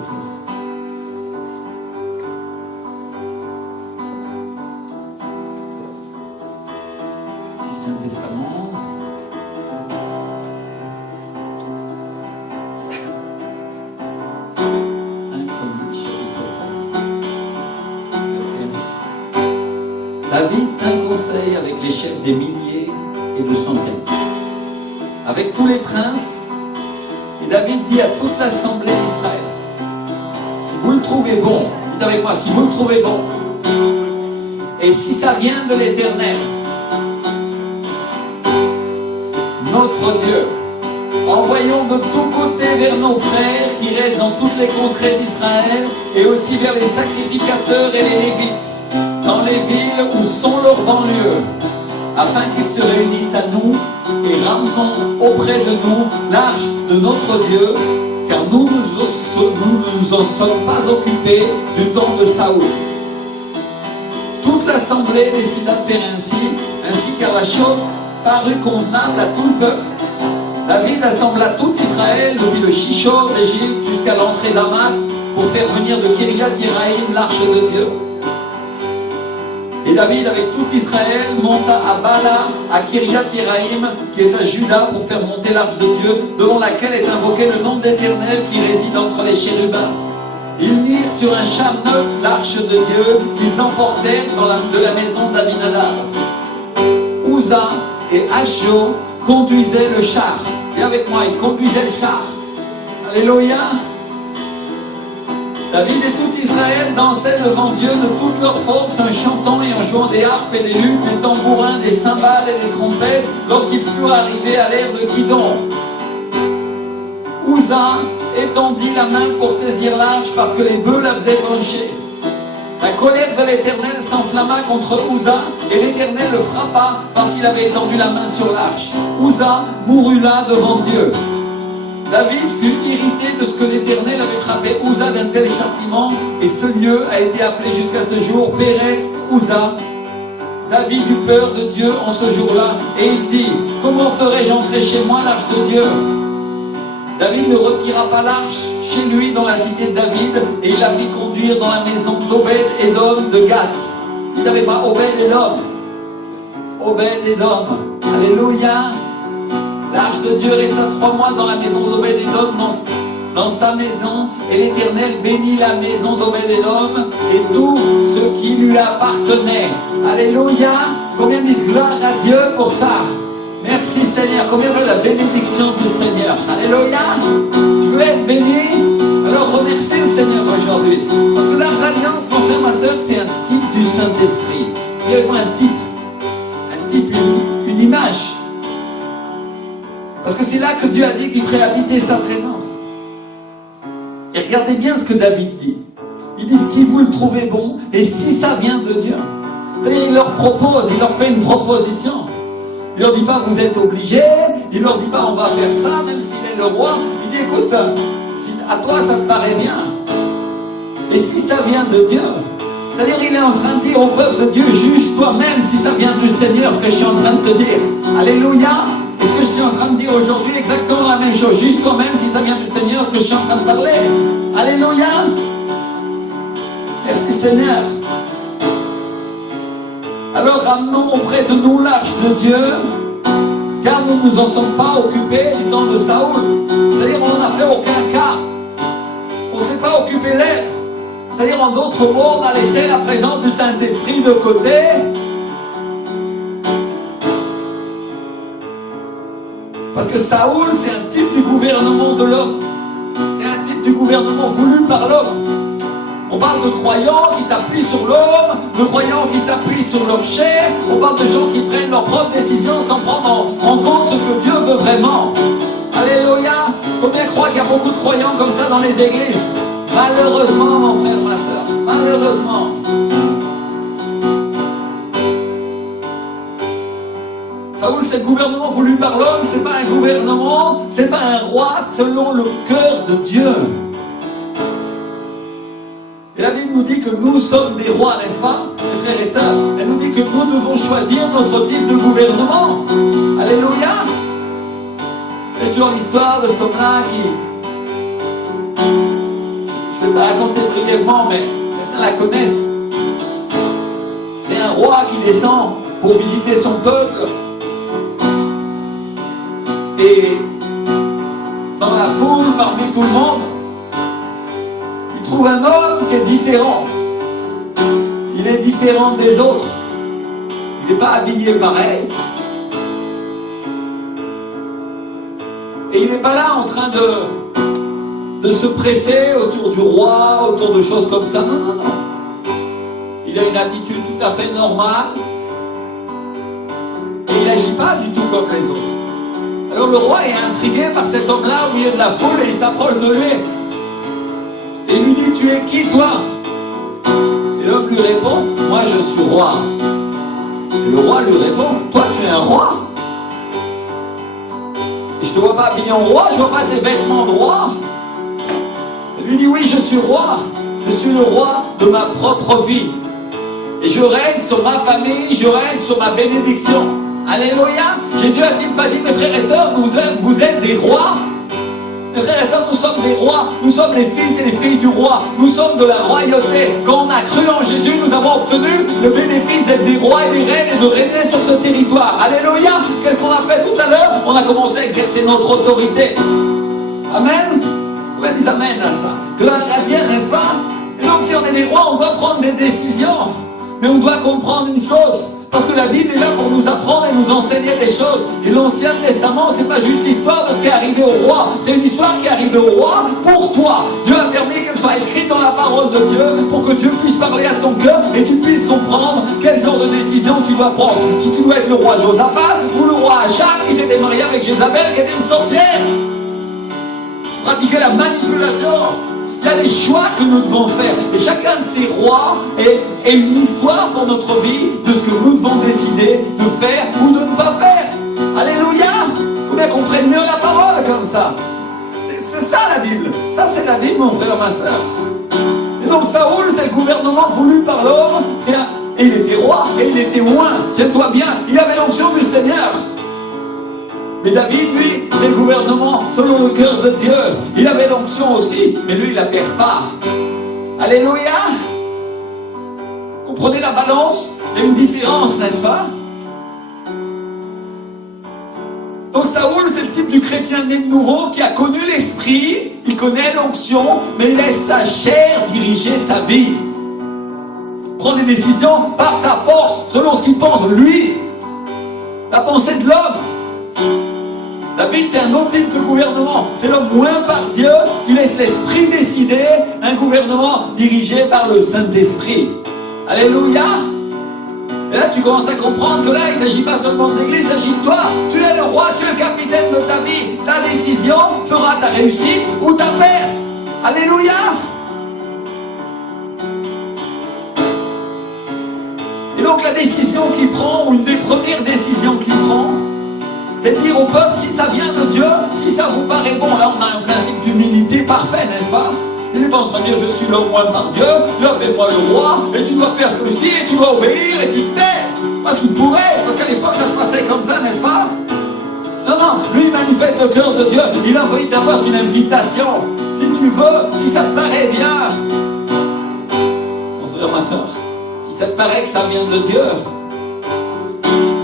présent. L'Ancien Testament. David tint conseil avec les chefs des milliers et de centaines, avec tous les princes, et David dit à toute l'assemblée d'Israël, si vous le trouvez bon, dites avec moi, si vous le trouvez bon, et si ça vient de l'Éternel, notre Dieu, envoyons de tous côtés vers nos frères qui restent dans toutes les contrées d'Israël, et aussi vers les sacrificateurs et les Lévites, dans les villes où sont leurs banlieues, afin qu'ils se réunissent à nous et ramenons auprès de nous l'arche de notre Dieu, car nous ne nous en sommes pas occupés du temps de Saoul. Toute l'assemblée décida de faire ainsi car la chose parut convenable à tout le peuple. David assembla tout Israël depuis le Shishor d'Égypte jusqu'à l'entrée d'Hamath pour faire venir de Kiriath Yéarim l'arche de Dieu. Et David, avec tout Israël, monta à Bala, à Kiriath Yéarim, qui est à Juda, pour faire monter l'arche de Dieu, devant laquelle est invoqué le nom d'Éternel qui réside entre les chérubins. Ils mirent sur un char neuf l'arche de Dieu qu'ils emportèrent de la maison d'Abinadab. Uza et Ashjo conduisaient le char. Et avec moi, ils conduisaient le char. Alléluia. David et tout Israël dansaient devant Dieu de toute leur force en chantant et en jouant des harpes et des luttes, des tambourins, des cymbales et des trompettes lorsqu'ils furent arrivés à l'ère de Kidon. Uza étendit la main pour saisir l'arche parce que les bœufs la faisaient pencher. La colère de l'Éternel s'enflamma contre Uza et l'Éternel le frappa parce qu'il avait étendu la main sur l'arche. Uza mourut là devant Dieu. David fut irrité de ce que l'Éternel avait frappé Uza d'un tel châtiment, et ce lieu a été appelé jusqu'à ce jour Péretz Uza. David eut peur de Dieu en ce jour-là, et il dit, comment ferai-je entrer chez moi l'arche de Dieu? David ne retira pas l'arche chez lui dans la cité de David, et il la fit conduire dans la maison d'Obed-Édom de Gath. Dites avec moi, Obed-Édom. Obed-Édom. Alléluia. L'arche de Dieu resta 3 mois dans la maison d'Obed-Édom, dans sa maison, et l'Éternel bénit la maison d'Obed-Édom et tout ce qui lui appartenait. Alléluia. Combien disent gloire à Dieu pour ça? Merci Seigneur. Combien veut la bénédiction du Seigneur? Alléluia. Tu veux être béni? Alors remercie le Seigneur aujourd'hui. Parce que l'arche d'alliance, mon frère, ma soeur, c'est un type du Saint-Esprit. Il y a un type, une image. Parce que c'est là que Dieu a dit qu'il ferait habiter sa présence. Et regardez bien ce que David dit. Il dit, si vous le trouvez bon, et si ça vient de Dieu. C'est-à-dire, il leur propose, il leur fait une proposition. Il leur dit pas, vous êtes obligés. Il leur dit pas, on va faire ça, même s'il est le roi. Il dit, écoute, si à toi ça te paraît bien, et si ça vient de Dieu. C'est-à-dire, il est en train de dire au peuple de Dieu, juge toi-même si ça vient du Seigneur, ce que je suis en train de te dire. Alléluia. Et ce que je suis en train de dire aujourd'hui, exactement la même chose. Juste toi-même, si ça vient du Seigneur, ce que je suis en train de parler. Alléluia. Merci Seigneur. Alors ramenons auprès de nous l'arche de Dieu, car nous ne nous en sommes pas occupés du temps de Saoul. C'est-à-dire, on n'en a fait aucun cas. On ne s'est pas occupé d'elle. C'est-à-dire, en d'autres mots, on a laissé la présence du Saint-Esprit de côté. Parce que Saoul, c'est un type du gouvernement de l'homme. C'est un type du gouvernement voulu par l'homme. On parle de croyants qui s'appuient sur l'homme, de croyants qui s'appuient sur leur chair. On parle de gens qui prennent leurs propres décisions sans prendre en compte ce que Dieu veut vraiment. Alléluia. Combien croient qu'il y a beaucoup de croyants comme ça dans les églises? Malheureusement, mon frère, ma soeur, malheureusement. Saoul, c'est le gouvernement voulu par l'homme, c'est pas un gouvernement, c'est pas un roi selon le cœur de Dieu. Et la Bible nous dit que nous sommes des rois, n'est-ce pas, mes frères et sœurs? Elle nous dit que nous devons choisir notre type de gouvernement. Alléluia. C'est toujours l'histoire de cet homme-là qui la raconter brièvement, mais certains la connaissent. C'est un roi qui descend pour visiter son peuple. Et dans la foule, parmi tout le monde, il trouve un homme qui est différent. Il est différent des autres. Il n'est pas habillé pareil. Et il n'est pas là en train de se presser autour du roi, autour de choses comme ça. Non, non, non. Il a une attitude tout à fait normale. Et il n'agit pas du tout comme les autres. Alors le roi est intrigué par cet homme-là au milieu de la foule et il s'approche de lui. Et il lui dit, tu es qui toi? Et l'homme lui répond, moi je suis roi. Et le roi lui répond, toi tu es un roi? Et je ne te vois pas habillé en roi, je ne vois pas tes vêtements de roi. Il lui dit, oui je suis roi. Je suis le roi de ma propre vie. Et je règne sur ma famille, je règne sur ma bénédiction. Alléluia. Jésus a-t-il pas dit, mes frères et sœurs, vous êtes des rois? Mes frères et sœurs, nous sommes des rois. Nous sommes les fils et les filles du roi. Nous sommes de la royauté. Quand on a cru en Jésus, nous avons obtenu le bénéfice d'être des rois et des reines et de régner sur ce territoire. Alléluia. Qu'est-ce qu'on a fait tout à l'heure? On a commencé à exercer notre autorité. Amen. Combien disent amen à ça? Gloire à Dieu, n'est-ce pas? Et donc si on est des rois, on doit prendre des décisions. Mais on doit comprendre une chose. Parce que la Bible est là pour nous apprendre et nous enseigner des choses. Et l'Ancien Testament, c'est pas juste l'histoire de ce qui est arrivé au roi. C'est une histoire qui est arrivée au roi pour toi. Dieu a permis qu'elle soit écrite dans la parole de Dieu pour que Dieu puisse parler à ton cœur et tu puisses comprendre quel genre de décision tu dois prendre. Si tu dois être le roi Josaphat ou le roi Achab qui s'était marié avec Jézabel qui était une sorcière. Pratiquer la manipulation. Il y a des choix que nous devons faire. Et chacun de ces rois est une histoire pour notre vie de ce que nous devons décider de faire ou de ne pas faire. Alléluia. Faut bien qu'on prenne mieux la parole comme ça. C'est ça la Bible. Ça c'est la Bible, mon frère, ma soeur. Et donc Saoul, c'est le gouvernement voulu par l'homme. Et il était roi et il était oint. Tiens-toi bien, il avait l'onction du Seigneur. Mais David, lui, c'est le gouvernement selon le cœur de Dieu. Il avait l'onction aussi, mais lui, il la perd pas. Alléluia. Comprenez la balance? Il y a une différence, n'est-ce pas? Donc Saoul, c'est le type du chrétien né de nouveau qui a connu l'esprit, il connaît l'onction, mais il laisse sa chair diriger sa vie. Prend des décisions par sa force, selon ce qu'il pense, lui. La pensée de l'homme. David, c'est un autre type de gouvernement. C'est l'homme moins par Dieu qui laisse l'esprit décider, un gouvernement dirigé par le Saint-Esprit. Alléluia. Et là, tu commences à comprendre que là, il ne s'agit pas seulement de l'église, il s'agit de toi. Tu es le roi, tu es le capitaine de ta vie. Ta décision fera ta réussite ou ta perte. Alléluia. Et donc, la décision qu'il prend, ou une des premières décisions qu'il prend, c'est de dire au peuple, si ça vient de Dieu, si ça vous paraît bon, là on a un principe d'humilité parfait, n'est-ce pas? Il n'est pas en train de dire, je suis l'homme moins par Dieu, Dieu fait-moi le roi, et tu dois faire ce que je dis, et tu dois obéir, et tu te tais. Parce qu'il pourrait, parce qu'à l'époque ça se passait comme ça, n'est-ce pas? Non, non, lui il manifeste le cœur de Dieu, il a envie d'avoir une invitation. Si tu veux, si ça te paraît bien, mon frère, ma soeur, si ça te paraît que ça vient de Dieu,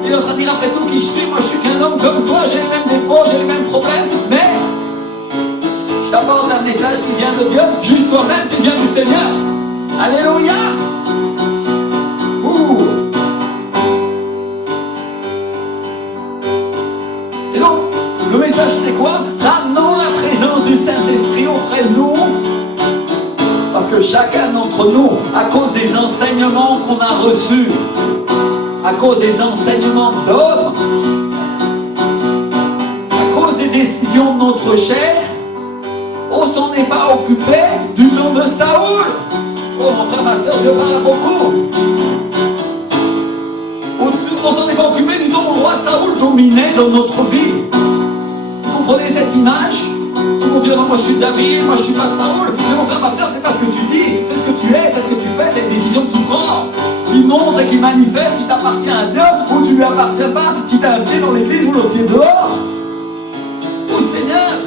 il est en train de dire après tout qui je suis, moi je suis qu'un homme comme toi, j'ai les mêmes défauts, j'ai les mêmes problèmes, mais je t'apporte un message qui vient de Dieu, juste toi-même, c'est bien du Seigneur. Alléluia. Ouh. Et donc, le message c'est quoi? Ramenons la présence du Saint-Esprit auprès de nous, parce que chacun d'entre nous, à cause des enseignements qu'on a reçus, à cause des enseignements d'hommes, à cause des décisions de notre chair, on s'en est pas occupé du temps de Saoul. Oh mon frère, ma soeur, Dieu parle beaucoup. On s'en est pas occupé du temps où le roi Saoul dominait dans notre vie. Vous comprenez cette image? Tout le monde dit, non, moi je suis David, moi je suis pas de Saoul. Mais mon frère, ma soeur, c'est pas ce que tu dis, c'est ce que tu es, c'est ce que tu fais, c'est une décision que tu prends. Qui montre et qui manifeste si tu appartiens à Dieu ou tu lui appartiens pas, si tu as un pied dans l'église ou le pied dehors. Au Seigneur.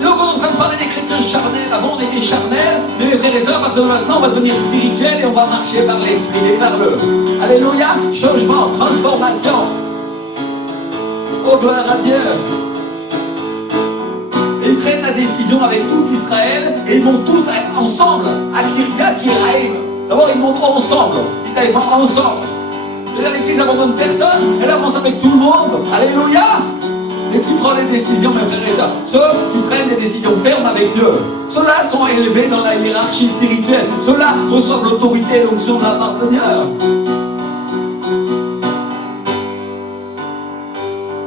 Et donc on est en train de parlait des chrétiens charnels. Avant, on était charnels, mais mes frères et sœurs, à partir de maintenant, on va devenir spirituel et on va marcher par l'esprit. Déclare-le. Alléluia. Changement, transformation. Oh, gloire à Dieu. Et ils prennent la décision avec tout Israël et ils montent tous ensemble à Kiryat Yearim. D'abord, ils montent ensemble. Dites avec moi, ensemble. L'église n'abandonne personne, elle avance avec tout le monde. Alléluia. Et qui prend les décisions, mes frères et sœurs? Ceux qui prennent des décisions fermes avec Dieu. Ceux-là sont élevés dans la hiérarchie spirituelle. Ceux-là reçoivent l'autorité et l'onction de la part de Dieu.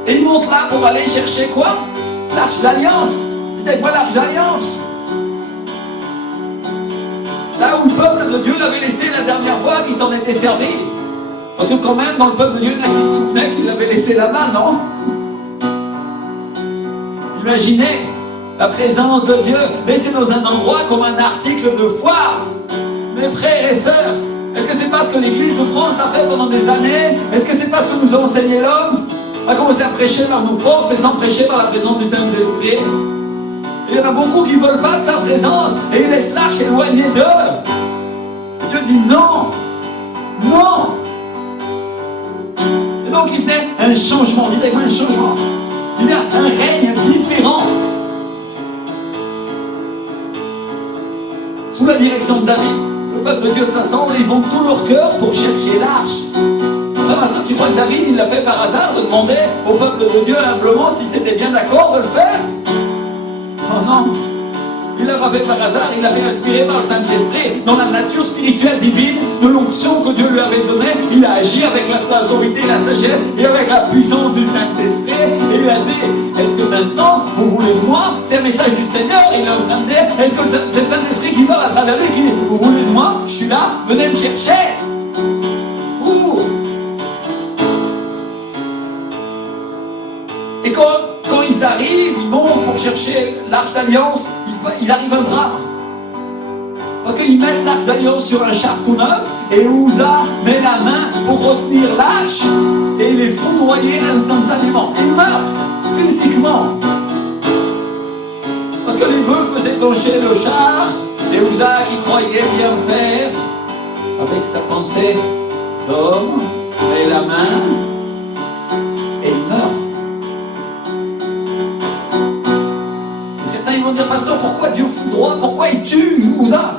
Et ils montent là pour aller chercher quoi? L'arche d'alliance. Dites avec moi l'arche d'alliance. Là où le peuple de Dieu l'avait laissé la dernière fois qu'il s'en était servi. Parce que quand même, dans le peuple de Dieu, il y en a qui se souvenaient qu'il l'avait laissé là-bas, non? Imaginez la présence de Dieu laissée dans un endroit comme un article de foire. Mes frères et sœurs, est-ce que c'est pas ce que l'Église de France a fait pendant des années? Est-ce que c'est pas ce que nous a enseigné l'homme? A commencé à prêcher par nos forces et sans prêcher par la présence du Saint-Esprit. Il y en a beaucoup qui ne veulent pas de sa présence et ils laissent l'arche éloignée d'eux. Dieu dit non, non. Et donc il venait un changement, dites avec moi un changement. Il y a un règne différent. Sous la direction de David, le peuple de Dieu s'assemble et ils vont de tout leur cœur pour chercher l'arche. Frère, ma soeur, tu crois que David, il l'a fait par hasard de demander au peuple de Dieu humblement s'il s'était bien d'accord de le faire? Oh non, il l'a pas fait par hasard, il l'a fait inspiré par le Saint-Esprit. Dans la nature spirituelle divine, de l'onction que Dieu lui avait donnée, il a agi avec l'autorité et la sagesse et avec la puissance du Saint-Esprit. Et il a dit, est-ce que maintenant, vous voulez de moi? C'est un message du Seigneur, il est en train de dire, est-ce que c'est le Saint-Esprit qui parle à travers lui, qui dit, vous voulez de moi? Je suis là, venez me chercher. Ouh. Et quand ils arrivent, ils montent pour chercher l'arche d'alliance, il arrive un drame. Parce qu'ils mettent l'arche d'alliance sur un char tout neuf, et Uza met la main pour retenir l'arche, et il est foudroyé instantanément. Il meurt physiquement. Parce que les bœufs faisaient pencher le char, et Uza, qui croyait bien faire, avec sa pensée d'homme, met la main, et il meurt. Ils vont dire, pasteur, pourquoi Dieu foudroie? Pourquoi il tue Uza?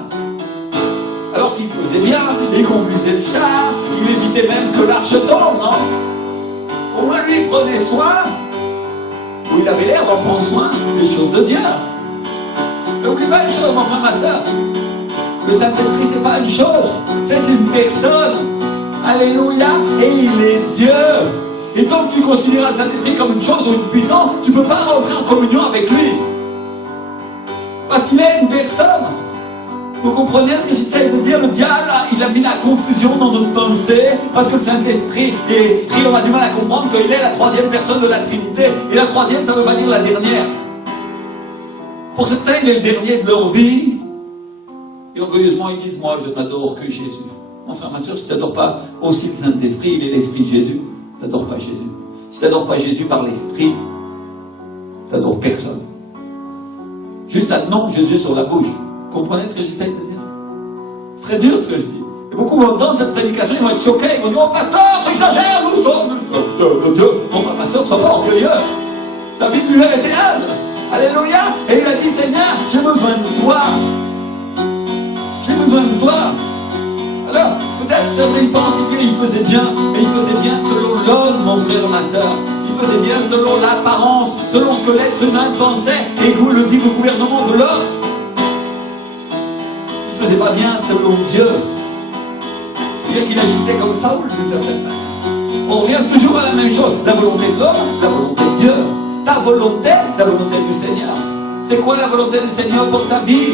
Alors qu'il faisait bien, il conduisait le char, il évitait même que l'arche tombe, non? Au moins lui, il prenait soin, ou il avait l'air d'en prendre soin, des choses de Dieu. N'oublie pas une chose, mon frère, ma soeur. Le Saint-Esprit, c'est pas une chose, c'est une personne. Alléluia, et il est Dieu. Et tant que tu considères le Saint-Esprit comme une chose ou une puissance, tu ne peux pas rentrer en communion avec lui. Parce qu'il est une personne. Vous comprenez ce que j'essaie de dire? Le diable, il a mis la confusion dans notre pensée, parce que le Saint-Esprit est esprit, on a du mal à comprendre qu'il est la troisième personne de la Trinité. Et la troisième, ça ne veut pas dire la dernière. Pour certains, il est le dernier de leur vie. Et orgueilleusement, ils disent, moi, je n'adore que Jésus. Mon frère, ma soeur, si tu n'adores pas aussi le Saint-Esprit, il est l'Esprit de Jésus. Tu n'adores pas Jésus. Si tu n'adores pas Jésus par l'Esprit, tu n'adores personne. Juste un nom de Jésus sur la bouche. Vous comprenez ce que j'essaie de dire? C'est très dur ce que je dis. Et beaucoup vont entendre cette prédication, ils vont être choqués, ils vont dire, oh pasteur, tu exagères, nous sommes de Dieu. Mon frère, ma soeur, ne sois pas orgueilleux. David lui-même était humble. Alléluia. Et il a dit, Seigneur, j'ai besoin de toi. J'ai besoin de toi. Alors, peut-être certains pensent qu'il faisait bien, mais il faisait bien selon l'homme, mon frère, ma soeur. Il faisait bien selon l'apparence, selon ce que l'être humain pensait, et vous le dit le gouvernement de l'homme. Il ne faisait pas bien selon Dieu. C'est-à-dire qu'il agissait comme Saoul, d'une certaine manière. On revient toujours à la même chose. La volonté de l'homme, la volonté de Dieu. Ta volonté, la volonté du Seigneur. C'est quoi la volonté du Seigneur pour ta vie?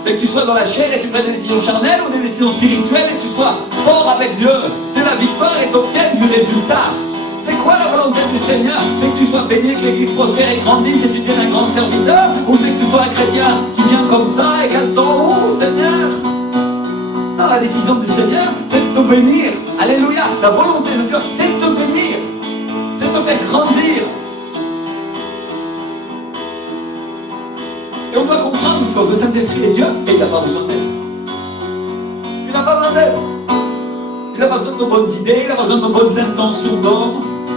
C'est que tu sois dans la chair et tu prennes des décisions charnelles ou des décisions spirituelles et que tu sois fort avec Dieu. C'est la victoire et t'obtiennes du résultat. C'est quoi la volonté du Seigneur? C'est que tu sois béni, que l'Église prospère et grandisse et tu deviennes un grand serviteur? Ou c'est que tu sois un chrétien qui vient comme ça et qu'attend, oh Seigneur? Non, la décision du Seigneur, c'est de te bénir. Alléluia. La volonté de Dieu, c'est de te bénir. C'est de te faire grandir. Et on doit comprendre une chose, le Saint-Esprit est Dieu et il n'a pas besoin d'aide. Il n'a pas besoin d'aide. Il n'a pas besoin de nos bonnes idées, il n'a pas besoin de nos bonnes intentions d'homme.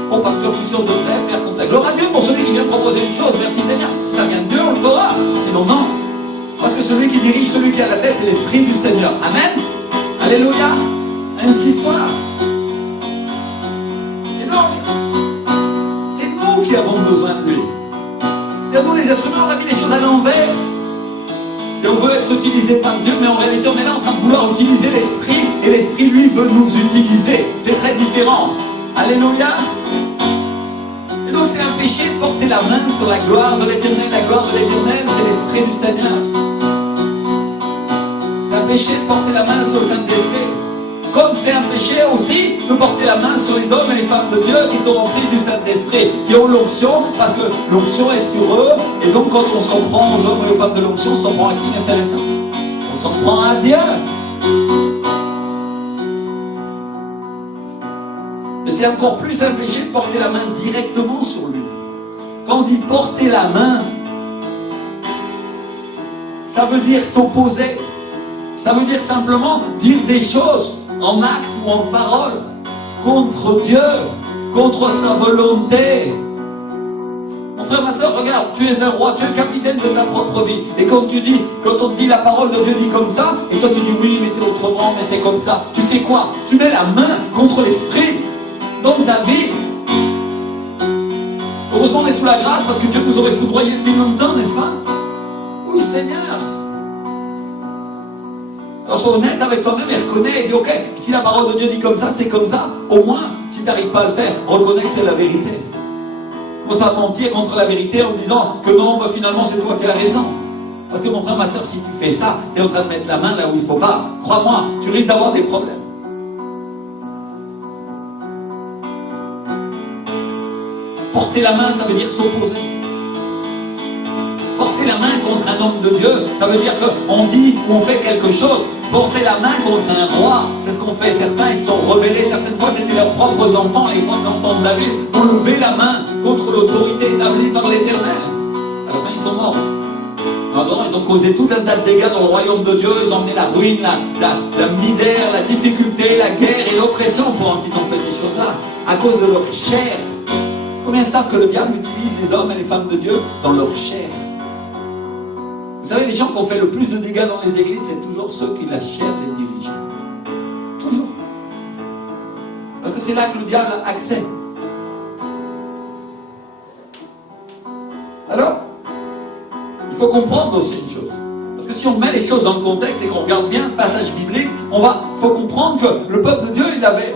Bon, pasteur, tu sais, on devrait faire comme ça. Gloire à Dieu pour celui qui vient proposer une chose. Merci Seigneur. Si ça vient de Dieu, on le fera. Sinon, non. Parce que celui qui dirige, celui qui a la tête, c'est l'Esprit du Seigneur. Amen. Alléluia. Ainsi soit. Et donc, c'est nous qui avons besoin de lui. Et nous, les êtres humains, on a mis les choses à l'envers. Et on veut être utilisé par Dieu, mais en réalité, on est là en train de vouloir utiliser l'Esprit. Et l'Esprit, lui, veut nous utiliser. C'est très différent. Alléluia. Et donc c'est un péché de porter la main sur la gloire de l'Éternel. La gloire de l'Éternel, c'est l'Esprit du Seigneur. C'est un péché de porter la main sur le Saint-Esprit. Comme c'est un péché aussi de porter la main sur les hommes et les femmes de Dieu qui sont remplis du Saint-Esprit, qui ont l'onction, parce que l'onction est sur eux. Et donc quand on s'en prend aux hommes et aux femmes de l'onction, on s'en prend à qui, mes frères et sœurs? On s'en prend à Dieu. Mais c'est encore plus un péché de porter la main directement sur lui. Quand on dit porter la main, ça veut dire s'opposer. Ça veut dire simplement dire des choses en acte ou en parole contre Dieu, contre sa volonté. Mon frère, ma soeur, regarde, tu es un roi, tu es le capitaine de ta propre vie. Et quand on te dit la parole de Dieu dit comme ça, et toi tu dis oui, mais c'est autrement, mais c'est comme ça. Tu fais quoi? Tu mets la main contre l'esprit. Donc David, heureusement on est sous la grâce parce que Dieu nous aurait foudroyé depuis longtemps, n'est-ce pas? Oui Seigneur. Alors sois honnête avec toi-même et reconnais et dis ok, si la parole de Dieu dit comme ça, c'est comme ça. Au moins, si tu n'arrives pas à le faire, reconnais que c'est la vérité. Commence pas à mentir contre la vérité en disant que non, bah, finalement c'est toi qui as raison. Parce que mon frère, ma soeur, si tu fais ça, tu es en train de mettre la main là où il ne faut pas. Crois-moi, tu risques d'avoir des problèmes. Porter la main, ça veut dire s'opposer. Porter la main contre un homme de Dieu, ça veut dire qu'on dit ou on fait quelque chose. Porter la main contre un roi, c'est ce qu'ont fait certains, ils se sont rebellés. Certaines fois, c'était leurs propres enfants, les propres enfants de David, ont levé la main contre l'autorité établie par l'Éternel. À la fin, ils sont morts. Alors, ils ont causé tout un tas de dégâts dans le royaume de Dieu. Ils ont emmené la ruine, la misère, la difficulté, la guerre et l'oppression pendant qu'ils ont fait ces choses-là, à cause de leur chair. Combien savent que le diable utilise les hommes et les femmes de Dieu dans leur chair? Vous savez, les gens qui ont fait le plus de dégâts dans les églises, c'est toujours ceux qui la chair les dirigent. Toujours. Parce que c'est là que le diable a accès. Alors, il faut comprendre aussi une chose. Parce que si on met les choses dans le contexte et qu'on regarde bien ce passage biblique, faut comprendre que le peuple de Dieu, il avait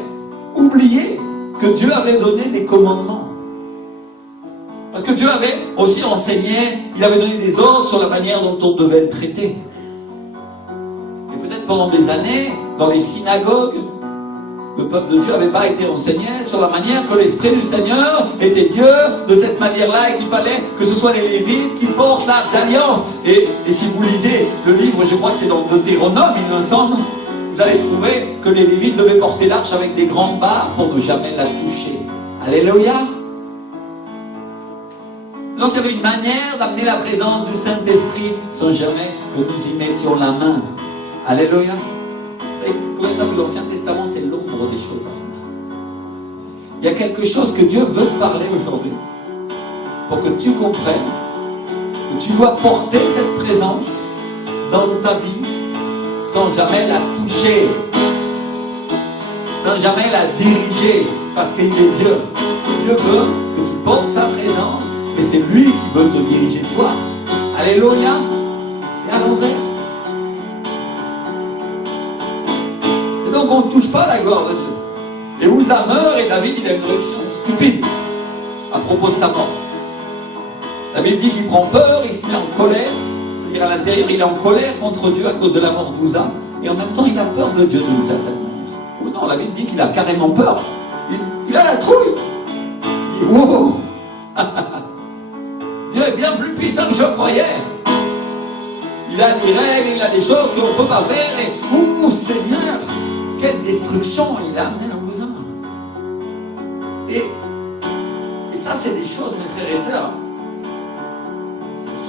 oublié que Dieu avait donné des commandements. Parce que Dieu avait aussi enseigné, il avait donné des ordres sur la manière dont on devait être traité. Et peut-être pendant des années, dans les synagogues, le peuple de Dieu n'avait pas été enseigné sur la manière que l'Esprit du Seigneur était Dieu de cette manière-là et qu'il fallait que ce soit les Lévites qui portent l'arche d'alliance. Et si vous lisez le livre, je crois que c'est dans Deutéronome, il me semble, vous allez trouver que les Lévites devaient porter l'arche avec des grandes barres pour ne jamais la toucher. Alléluia. Donc il y avait une manière d'amener la présence du Saint-Esprit sans jamais que nous y mettions la main. Alléluia. Vous savez, comment ça que l'Ancien Testament, c'est l'ombre des choses à venir. Il y a quelque chose que Dieu veut te parler aujourd'hui pour que tu comprennes que tu dois porter cette présence dans ta vie sans jamais la toucher, sans jamais la diriger, parce qu'il est Dieu. Dieu veut que tu portes sa présence. Et c'est lui qui veut te diriger, toi. Alléluia. C'est à l'envers. Et donc on ne touche pas la gloire de Dieu. Et Uza meurt et David il a une réaction stupide à propos de sa mort. La Bible dit qu'il prend peur, il se met en colère. C'est-à-dire à l'intérieur il est en colère contre Dieu à cause de la mort d'Uza. Et en même temps il a peur de Dieu d'une certaine manière. Ou non, la Bible dit qu'il a carrément peur. Il a la trouille. Il dit wow. Dieu est bien plus puissant que je croyais. Il a des règles, il a des choses qu'on ne peut pas faire. Et, Seigneur, quelle destruction il a amené à Uza. Et ça, c'est des choses, mes frères et sœurs,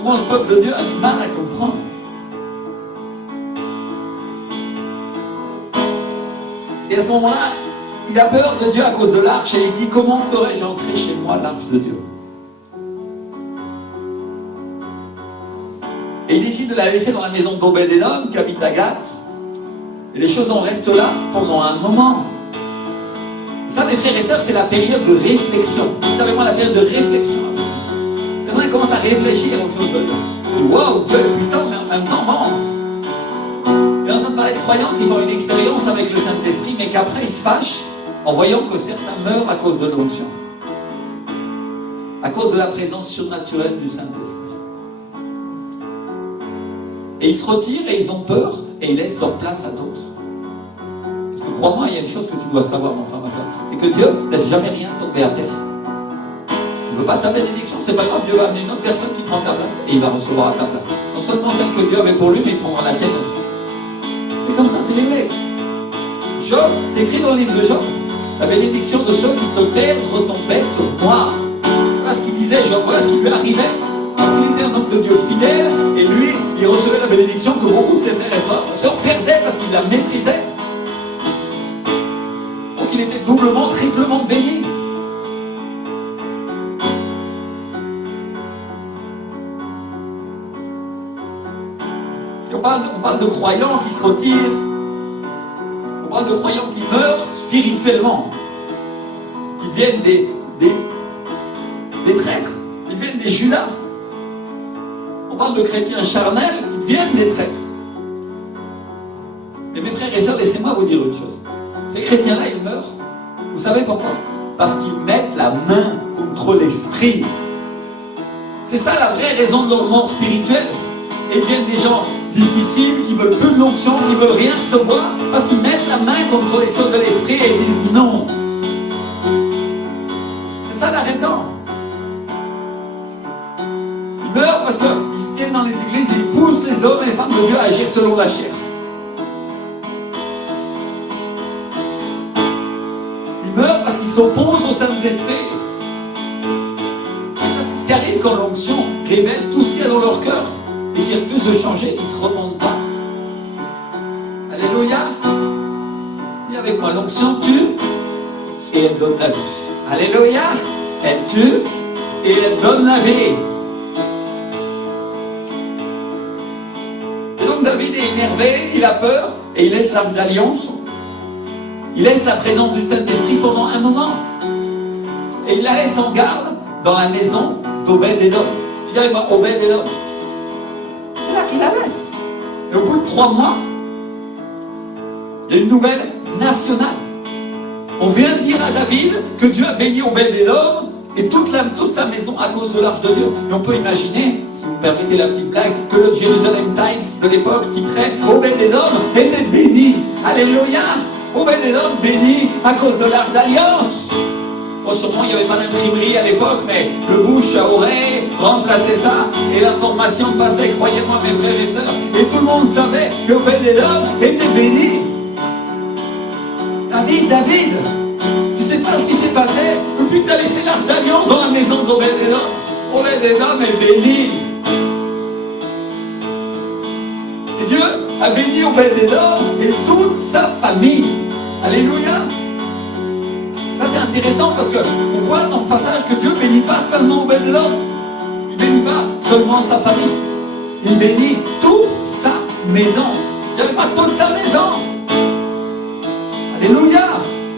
souvent le peuple de Dieu a du mal à comprendre. Et à ce moment-là, il a peur de Dieu à cause de l'arche et il dit, comment ferais-je entrer chez moi l'arche de Dieu? Et il décide de la laisser dans la maison d'Obed-Édom, qui habite à Gath. Et les choses en restent là pendant un moment. Et ça, mes frères et sœurs, c'est la période de réflexion. Vous savez moi, la période de réflexion. Quand on commence à réfléchir aux choses de Dieu. Wow, Dieu est puissant, mais en même temps, bon. Il est en train de parler de croyants qui font une expérience avec le Saint-Esprit, mais qu'après ils se fâchent en voyant que certains meurent à cause de l'onction. À cause de la présence surnaturelle du Saint-Esprit. Et ils se retirent et ils ont peur et ils laissent leur place à d'autres. Parce que crois-moi, il y a une chose que tu dois savoir, mon frère, ma soeur, c'est que Dieu ne laisse jamais rien tomber à terre. Tu ne veux pas de sa bénédiction, c'est pas grave, Dieu va amener une autre personne qui prend ta place et il va recevoir à ta place. Non seulement celle que Dieu avait pour lui, mais il prendra la tienne aussi. C'est comme ça, c'est réglé. Job, c'est écrit dans le livre de Job. La bénédiction de ceux qui se perdent retombait sur moi. Voilà ce qu'il disait, Job, voilà ce qui lui arrivait. Parce qu'il était un homme de Dieu fidèle, et lui, il recevait la bénédiction que beaucoup de ses frères et sœurs perdaient parce qu'il la méprisait. Donc il était doublement, triplement béni. Et on parle de croyants qui se retirent. On parle de croyants qui meurent spirituellement. Qui deviennent des traîtres. Ils deviennent des Judas. On parle de chrétiens charnels qui deviennent des traîtres. Mais mes frères et sœurs, laissez-moi vous dire une chose. Ces chrétiens-là, ils meurent. Vous savez pourquoi? Parce qu'ils mettent la main contre l'esprit. C'est ça la vraie raison de leur mort spirituelle. Et ils deviennent des gens difficiles, qui veulent plus de l'onction, qui veulent rien recevoir, parce qu'ils mettent la main contre les choses de l'esprit et ils disent non. C'est ça la raison. Ils meurent parce qu'ils se tiennent dans les églises et ils poussent les hommes et les femmes de Dieu à agir selon la chair. Ils meurent parce qu'ils s'opposent au Saint-Esprit. Et ça, c'est ce qui arrive quand l'onction révèle tout ce qu'il y a dans leur cœur et qu'ils refusent de changer, ils ne se remontent pas. Alléluia. Dis avec moi, l'onction tue et elle donne la vie. Alléluia. Elle tue et elle donne la vie. Et donc David est énervé, il a peur et il laisse l'arche d'alliance. Il laisse la présence du Saint-Esprit pendant un moment. Et il la laisse en garde dans la maison d'Obed-Édom. Dis avec moi, Obed-Édom. C'est là qu'il la laisse. Et au bout de 3 mois, il y a une nouvelle nationale. On vient dire à David que Dieu a béni Obed-Édom et toute sa maison à cause de l'arche de Dieu. Et on peut imaginer, si vous me permettez la petite blague, que le Jerusalem Times de l'époque titrait Obed-Édom était béni. Alléluia. Obed-Édom béni à cause de l'arche d'alliance. Bon, sûrement il n'y avait pas d'imprimerie à l'époque, mais le bouche à oreille remplaçait ça et l'information passait, croyez-moi mes frères et sœurs, et tout le monde savait que Obed-Édom était béni. David, tu sais pas ce qui s'est passé depuis que tu as laissé l'arche d'alliance dans la maison d'Obed-Édom. Obed-Édom est béni. Et Dieu a béni Obed-Édom et toute sa famille. Alléluia. Ça c'est intéressant parce qu'on voit dans ce passage que Dieu ne bénit pas seulement Obed-Édom. Il ne bénit pas seulement sa famille. Il bénit toute sa maison. Il n'y avait pas toute sa maison. Alléluia.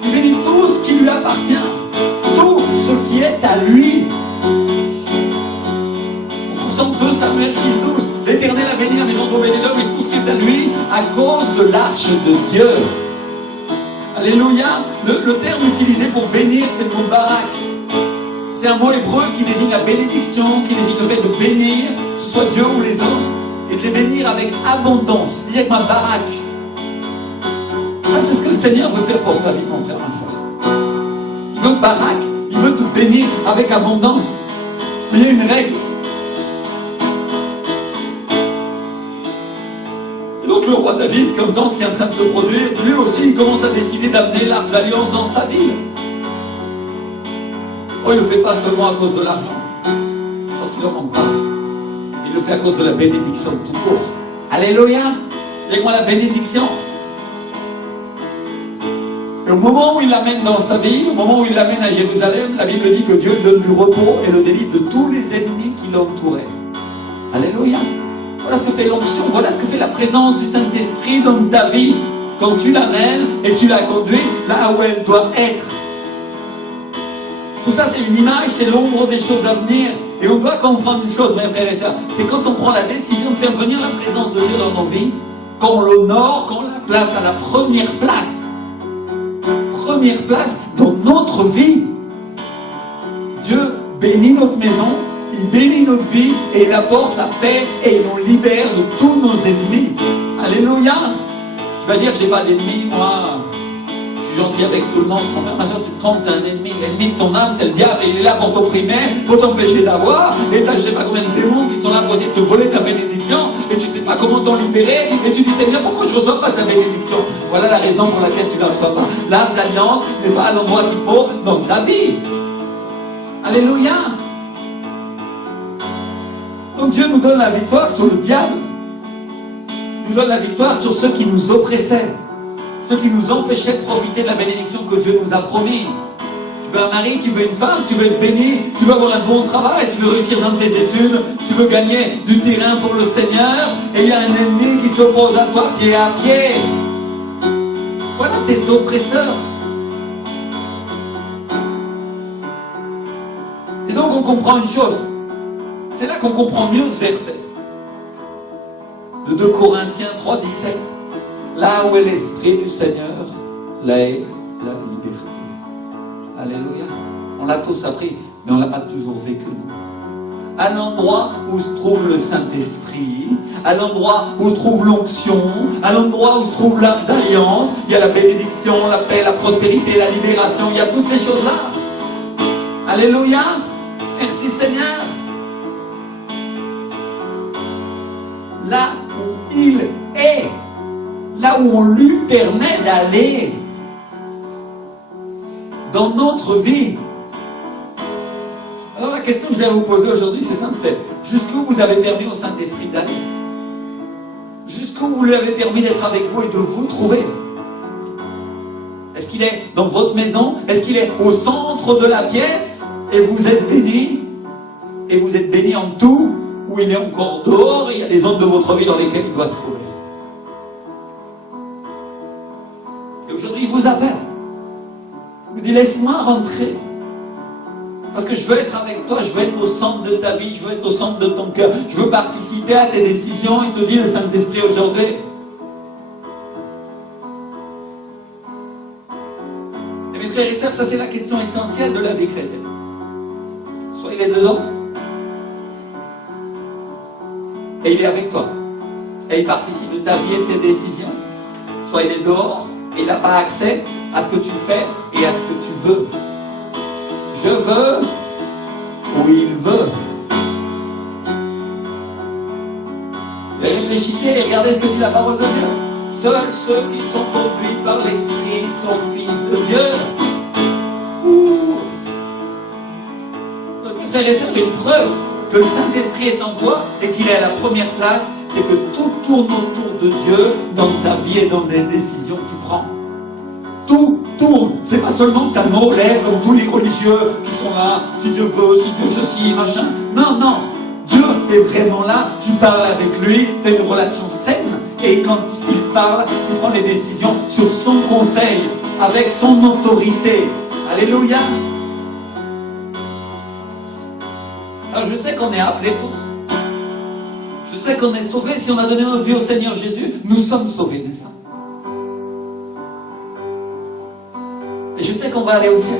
Il bénit tout ce qui lui appartient. Tout ce qui est à lui. On trouve 2 Samuel 6,12. L'Éternel a béni la maison d'Obed-Édom et tout ce qui est à lui à cause de l'arche de Dieu. Alléluia. Le terme utilisé pour bénir, c'est le mot barak. C'est un mot hébreu qui désigne la bénédiction, qui désigne le fait de bénir, que ce soit Dieu ou les hommes, et de les bénir avec abondance. Dis avec moi barak. Ça, c'est ce que le Seigneur veut faire pour ta vie, mon frère, ma soeur. Il veut barak, il veut te bénir avec abondance. Mais il y a une règle. Et donc le roi David, comme dans ce qui est en train de se produire, lui aussi il commence à décider d'amener l'arche d'alliance dans sa ville. Oh, il ne le fait pas seulement à cause de l'argent, parce qu'il n'en manque pas. Il il le fait à cause de la bénédiction tout court. Alléluia. Avec moi la bénédiction. Et au moment où il l'amène dans sa ville, au moment où il l'amène à Jérusalem, la Bible dit que Dieu lui donne du repos et le délivre de tous les ennemis qui l'entouraient. Alléluia. Voilà ce que fait l'onction, voilà ce que fait la présence du Saint-Esprit dans ta vie quand tu l'amènes et tu la conduis là où elle doit être. Tout ça c'est une image, c'est l'ombre des choses à venir. Et on doit comprendre une chose, mes frères et sœurs, c'est quand on prend la décision de faire venir la présence de Dieu dans nos vies, qu'on l'honore, qu'on la place à la première place dans notre vie. Dieu bénit notre maison, il bénit notre vie et il apporte la paix et il nous libère de tous nos ennemis. Alléluia. Tu vas dire, j'ai pas d'ennemis, moi je suis gentil avec tout le monde. Enfin, ma soeur, tu te trompes, t'as un ennemi. L'ennemi de ton âme, c'est le diable. Il est là pour t'opprimer, pour t'empêcher d'avoir. Et t'as je sais pas combien de démons qui sont là pour essayer de te voler ta bénédiction. Et tu sais pas comment t'en libérer. Et tu dis, Seigneur, pourquoi je reçois pas ta bénédiction? Voilà la raison pour laquelle tu la reçois pas. L'arche d'alliance n'est pas à l'endroit qu'il faut dans ta vie. Alléluia. Donc Dieu nous donne la victoire sur le diable. Il nous donne la victoire sur ceux qui nous oppressaient. Ceux qui nous empêchaient de profiter de la bénédiction que Dieu nous a promis. Tu veux un mari, tu veux une femme, tu veux être béni, tu veux avoir un bon travail, tu veux réussir dans tes études, tu veux gagner du terrain pour le Seigneur, et il y a un ennemi qui s'oppose à toi pied à pied. Voilà tes oppresseurs. Et donc on comprend une chose. C'est là qu'on comprend mieux ce verset. De 2 Corinthiens 3, 17. Là où est l'Esprit du Seigneur, là est la liberté. Alléluia. On l'a tous appris, mais on ne l'a pas toujours vécu. À l'endroit où se trouve le Saint-Esprit, à l'endroit où se trouve l'onction, à l'endroit où se trouve l'arche d'alliance, il y a la bénédiction, la paix, la prospérité, la libération, il y a toutes ces choses-là. Alléluia. Merci Seigneur. Là où il est, là où on lui permet d'aller dans notre vie. Alors la question que je vais vous poser aujourd'hui, c'est simple, c'est jusqu'où vous avez permis au Saint-Esprit d'aller? Jusqu'où vous lui avez permis d'être avec vous et de vous trouver? Est-ce qu'il est dans votre maison? Est-ce qu'il est au centre de la pièce et vous êtes béni? Et vous êtes béni en tout? Ou il est encore dehors et il y a des zones de votre vie dans lesquelles il doit se trouver? Et aujourd'hui, il vous appelle. Il vous dit, laisse-moi rentrer. Parce que je veux être avec toi, je veux être au centre de ta vie, je veux être au centre de ton cœur. Je veux participer à tes décisions. Il te dit, le Saint-Esprit, aujourd'hui. Et mes frères et sœurs, ça c'est la question essentielle de la vie chrétienne. Soit il est dedans, et il est avec toi. Et il participe de ta vie et de tes décisions. Soit il est dehors, et il n'a pas accès à ce que tu fais et à ce que tu veux. Je veux où il veut. Et réfléchissez et regardez ce que dit la parole de Dieu. Seuls ceux qui sont conduits par l'Esprit sont fils de Dieu. Ouh. Mes frères et sœurs, une preuve que le Saint-Esprit est en toi et qu'il est à la première place, c'est que tout tourne autour de Dieu dans ta vie et dans les décisions que tu prends. Tout tourne. C'est pas seulement que ta main aux lèvres comme tous les religieux qui sont là, si Dieu veut, si Dieu ceci, machin. Non, non. Dieu est vraiment là, tu parles avec lui, tu as une relation saine, et quand il parle, tu prends les décisions sur son conseil, avec son autorité. Alléluia. Alors je sais qu'on est appelés tous. Je sais qu'on est sauvés. Si on a donné notre vie au Seigneur Jésus, nous sommes sauvés, n'est-ce pas? Et je sais qu'on va aller au ciel.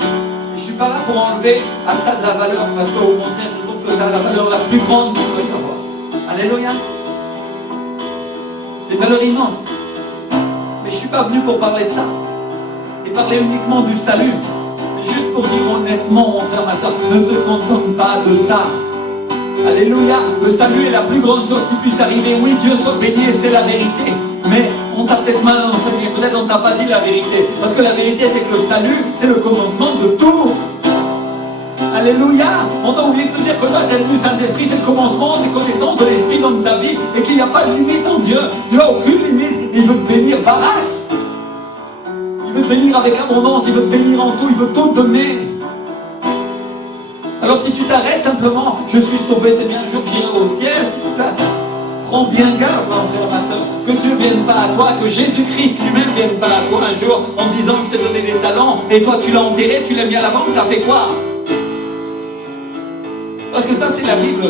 Et je ne suis pas là pour enlever à ça de la valeur, parce qu'au contraire, je trouve que ça a la valeur la plus grande qu'on peut y avoir. Alléluia. C'est une valeur immense. Mais je ne suis pas venu pour parler de ça. Et parler uniquement du salut. Juste pour dire honnêtement, mon frère, ma soeur, ne te contente pas de ça. Alléluia. Le salut est la plus grande chose qui puisse arriver. Oui, Dieu soit béni et c'est la vérité. Mais on t'a peut-être mal enseigné. Peut-être on t'a pas dit la vérité. Parce que la vérité, c'est que le salut, c'est le commencement de tout. Alléluia. On a oublié de te dire que là, tel du Saint-Esprit, c'est le commencement des connaissances de l'Esprit dans ta vie et qu'il n'y a pas de limite en Dieu. Dieu n'a aucune limite. Il veut te bénir Barak. Il veut te bénir avec abondance. Il veut te bénir en tout. Il veut tout te donner. Alors si tu t'arrêtes simplement, je suis sauvé, c'est bien, un jour j'irai au ciel. Prends bien garde, mon frère, ma soeur, que Dieu ne vienne pas à toi, que Jésus-Christ lui-même ne vienne pas à toi un jour en disant je t'ai donné des talents et toi tu l'as enterré, tu l'as mis à la banque, t'as fait quoi? Parce que ça c'est la Bible.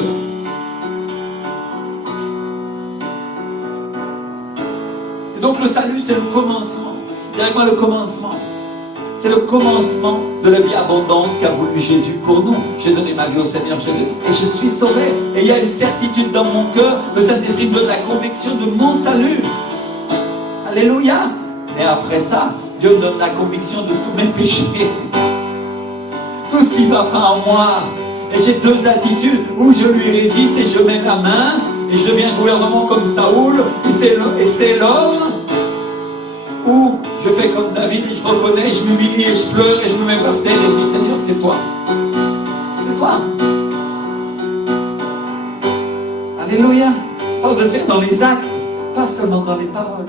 Et donc le salut c'est le commencement. Dis avec moi le commencement. C'est le commencement de la vie abondante qu'a voulu Jésus pour nous. J'ai donné ma vie au Seigneur Jésus et je suis sauvé. Et il y a une certitude dans mon cœur. Le Saint-Esprit me donne la conviction de mon salut. Alléluia. Et après ça, Dieu me donne la conviction de tous mes péchés. Tout ce qui ne va pas en moi. Et j'ai deux attitudes. Où je lui résiste et je mets la main. Et je deviens gouvernement comme Saoul. Et c'est l'homme. Ou je fais comme David et je reconnais, je m'humilie et je pleure et je me mets par terre et je dis Seigneur, c'est toi. C'est toi. Alléluia. Parle de le faire dans les actes, pas seulement dans les paroles.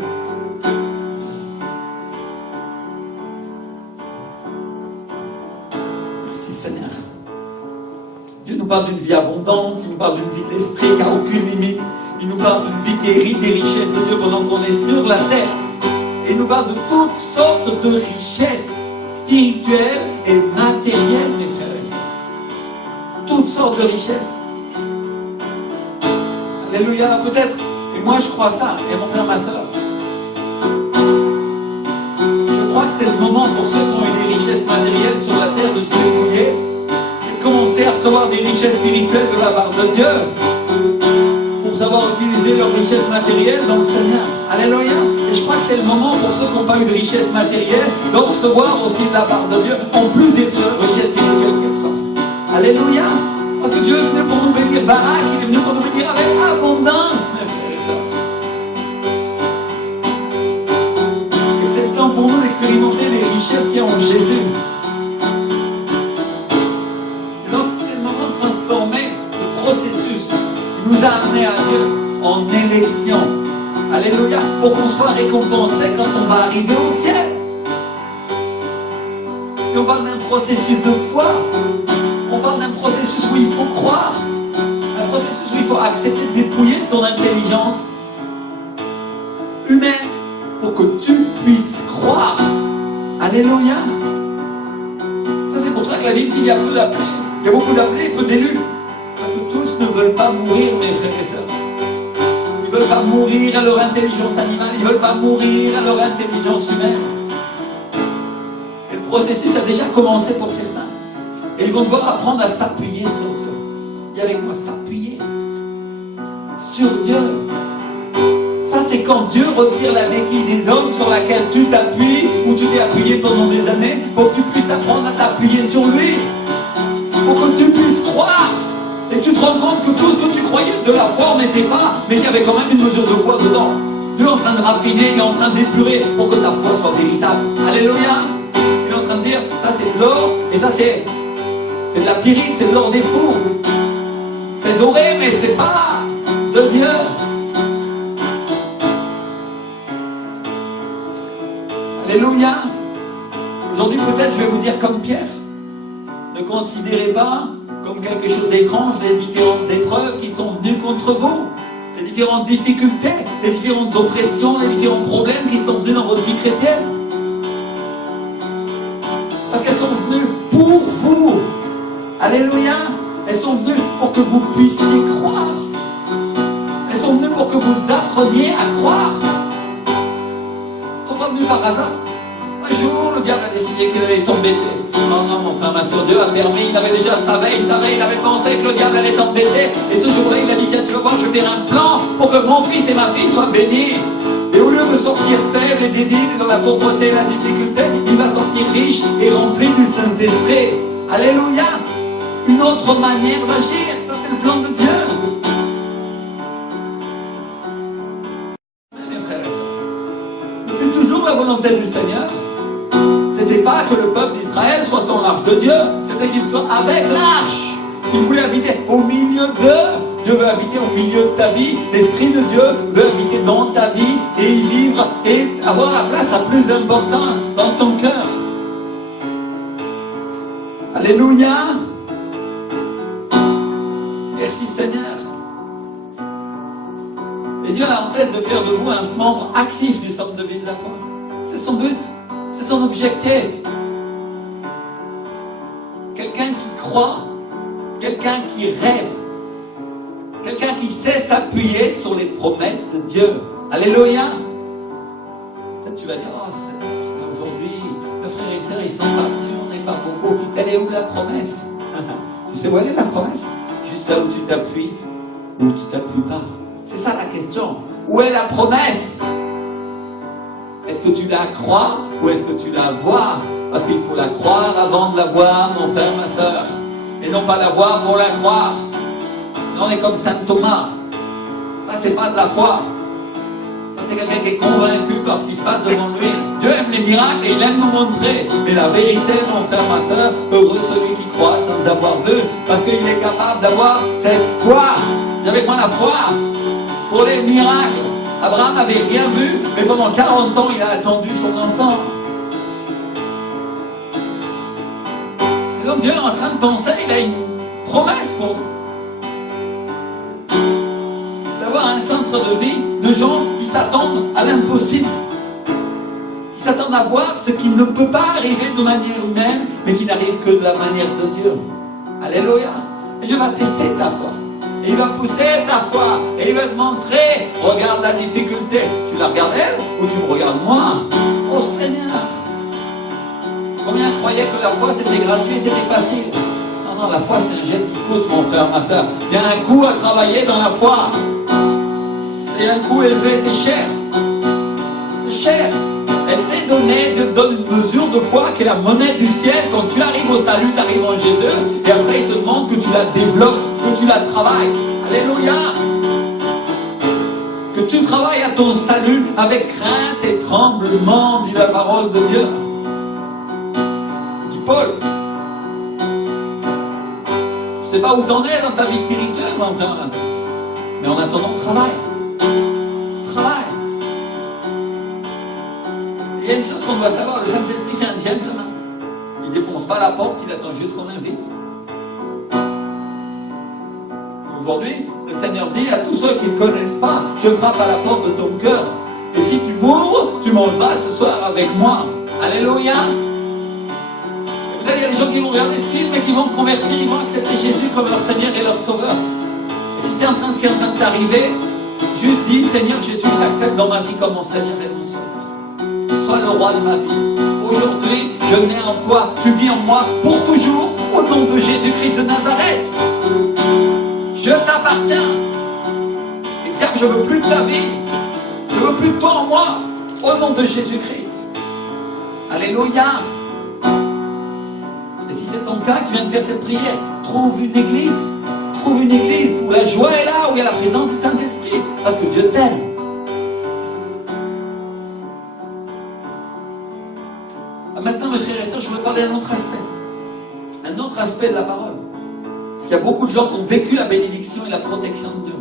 Merci Seigneur. Dieu nous parle d'une vie abondante, il nous parle d'une vie de l'esprit qui n'a aucune limite. Il nous parle d'une vie qui hérite des richesses de Dieu pendant qu'on est sur la terre. Il nous parle de toutes sortes de richesses spirituelles et matérielles, mes frères et sœurs. Toutes sortes de richesses. Alléluia, peut-être. Et moi, je crois ça. Et mon frère, ma sœur. Je crois que c'est le moment pour ceux qui ont eu des richesses matérielles sur la terre de se débrouiller et de commencer à recevoir des richesses spirituelles de la part de Dieu. Pour savoir utiliser leurs richesses matérielles dans le Seigneur. Alléluia. Et je crois que c'est le moment pour ceux qui n'ont pas eu de richesse matérielle de recevoir aussi de la part de Dieu, en plus des richesses spirituelles qui reçoivent. Alléluia. Parce que Dieu est venu pour nous bénir Barak, il est venu pour nous bénir avec abondance, mes frères et sœurs. Et c'est le temps pour nous d'expérimenter les richesses qu'il y a en Jésus. Et donc c'est le moment de transformer le processus qui nous a amenés à Dieu en élection. Alléluia, pour qu'on soit récompensé quand on va arriver au ciel. Et on parle d'un processus de foi. On parle d'un processus où il faut croire. Un processus où il faut accepter de dépouiller ton intelligence humaine pour que tu puisses croire. Alléluia. Ça c'est pour ça que la Bible dit qu'il y a peu d'appelés. Il y a beaucoup d'appelés et peu d'élus. Parce que tous ne veulent pas mourir, mes frères et sœurs. Ils ne veulent pas mourir à leur intelligence animale, ils ne veulent pas mourir à leur intelligence humaine. Et le processus a déjà commencé pour certains. Et ils vont devoir apprendre à s'appuyer sur Dieu. Dis avec moi, s'appuyer sur Dieu. Ça, c'est quand Dieu retire la béquille des hommes sur laquelle tu t'appuies, ou tu t'es appuyé pendant des années, pour que tu puisses apprendre à t'appuyer sur lui. Pour que tu puisses croire. Et tu te rends compte que tout ce que tu croyais de la foi n'était pas, mais qu'il y avait quand même une mesure de foi dedans. Dieu est en train de raffiner, il est en train d'épurer pour que ta foi soit véritable. Alléluia. Il est en train de dire, ça c'est de l'or, et ça c'est de la pyrite, c'est de l'or des fous. C'est doré, mais c'est pas de Dieu. Alléluia. Aujourd'hui peut-être je vais vous dire comme Pierre. Ne considérez pas comme quelque chose d'étrange les différentes épreuves qui sont venues contre vous, les différentes difficultés, les différentes oppressions, les différents problèmes qui sont venus dans votre vie chrétienne. Parce qu'elles sont venues pour vous. Alléluia. Elles sont venues pour que vous puissiez croire. Elles sont venues pour que vous appreniez à croire. Elles ne sont pas venues par hasard. Un jour, le diable a décidé qu'il allait t'embêter. Non, non, mon frère, ma soeur, Dieu a permis, il avait déjà sa veille, il avait pensé que le diable allait t'embêter. Et ce jour-là, il a dit, tiens, tu vas voir, je vais faire un plan pour que mon fils et ma fille soient bénis. Et au lieu de sortir faible et débiles dans la pauvreté et la difficulté, il va sortir riche et rempli du Saint-Esprit. Alléluia. Une autre manière d'agir, ça c'est le plan de Dieu. Mes frères et sœurs, depuis toujours la volonté du Seigneur, c'est n'était pas que le peuple d'Israël soit sur l'arche de Dieu, c'était qu'il soit avec l'arche. Il voulait habiter au milieu d'eux. Dieu veut habiter au milieu de ta vie. L'Esprit de Dieu veut habiter dans ta vie et y vivre et avoir la place la plus importante dans ton cœur. Alléluia. Merci Seigneur. Et Dieu a en tête de faire de vous un membre actif du centre de vie de la foi. C'est son but, c'est son objectif. Quelqu'un qui croit, quelqu'un qui rêve, quelqu'un qui sait s'appuyer sur les promesses de Dieu. Alléluia. Peut-être tu vas dire, oh Seigneur, aujourd'hui, mes frères et sœurs, ils sont pas venus, on n'est pas beaucoup. Elle est où la promesse? Tu sais où elle est la promesse? Juste là où tu t'appuies, ou tu t'appuies pas. C'est ça la question. Où est la promesse? Est-ce que tu la crois ou est-ce que tu la vois? Parce qu'il faut la croire avant de la voir, mon frère, ma soeur. Et non pas la voir pour la croire. Là, on est comme Saint Thomas. Ça, c'est pas de la foi. Ça, c'est quelqu'un qui est convaincu par ce qui se passe devant lui. Dieu aime les miracles et il aime nous montrer. Mais la vérité, mon frère, ma soeur, heureux celui qui croit sans avoir vu. Parce qu'il est capable d'avoir cette foi. Dis avec moi la foi pour les miracles. Abraham n'avait rien vu, mais pendant 40 ans, il a attendu son enfant. Et donc Dieu est en train de penser, il a une promesse pour nous. D'avoir un centre de vie de gens qui s'attendent à l'impossible. Qui s'attendent à voir ce qui ne peut pas arriver de manière humaine, mais qui n'arrive que de la manière de Dieu. Alléluia. Et Dieu va tester ta foi. Et il va pousser ta foi. Et il va te montrer, regarde la difficulté. Tu la regardes elle ou tu me regardes moi? Oh Seigneur. Combien croyaient que la foi c'était gratuit et c'était facile? Non, non, la foi c'est un geste qui coûte, mon frère, ma soeur. Il y a un coût à travailler dans la foi. C'est un coût élevé, c'est cher. C'est cher. Elle t'est donnée, Dieu te donne une mesure de foi qui est la monnaie du ciel. Quand tu arrives au salut, tu arrives en Jésus. Et après, il te demande que tu la développes, que tu la travailles. Alléluia. Que tu travailles à ton salut avec crainte et tremblement, dit la parole de Dieu. Dit Paul. Je ne sais pas où t'en es dans ta vie spirituelle, mon frère. Mais en attendant, travaille. Travaille. Il y a une chose qu'on doit savoir, le Saint-Esprit c'est un gentleman. Il ne défonce pas la porte, il attend juste qu'on l'invite. Aujourd'hui, le Seigneur dit à tous ceux qui ne connaissent pas, je frappe à la porte de ton cœur. Et si tu m'ouvres, tu mangeras ce soir avec moi. Alléluia. Et peut-être il y a des gens qui vont regarder ce film et qui vont te convertir, ils vont accepter Jésus comme leur Seigneur et leur Sauveur. Et si c'est ce qui est en train de t'arriver, juste dis, Seigneur Jésus, je t'accepte dans ma vie comme mon Seigneur et mon Sauveur. Sois le roi de ma vie. Aujourd'hui, je mets en toi, tu vis en moi pour toujours, au nom de Jésus-Christ de Nazareth. Je t'appartiens. Et car je veux plus de ta vie, je veux plus de toi en moi, au nom de Jésus-Christ. Alléluia. Et si c'est ton cas, tu viens de faire cette prière, trouve une église où la joie est là, où il y a la présence du Saint-Esprit, parce que Dieu t'aime. Maintenant, mes frères et sœurs, je veux parler d'un autre aspect. Un autre aspect de la parole. Parce qu'il y a beaucoup de gens qui ont vécu la bénédiction et la protection de Dieu.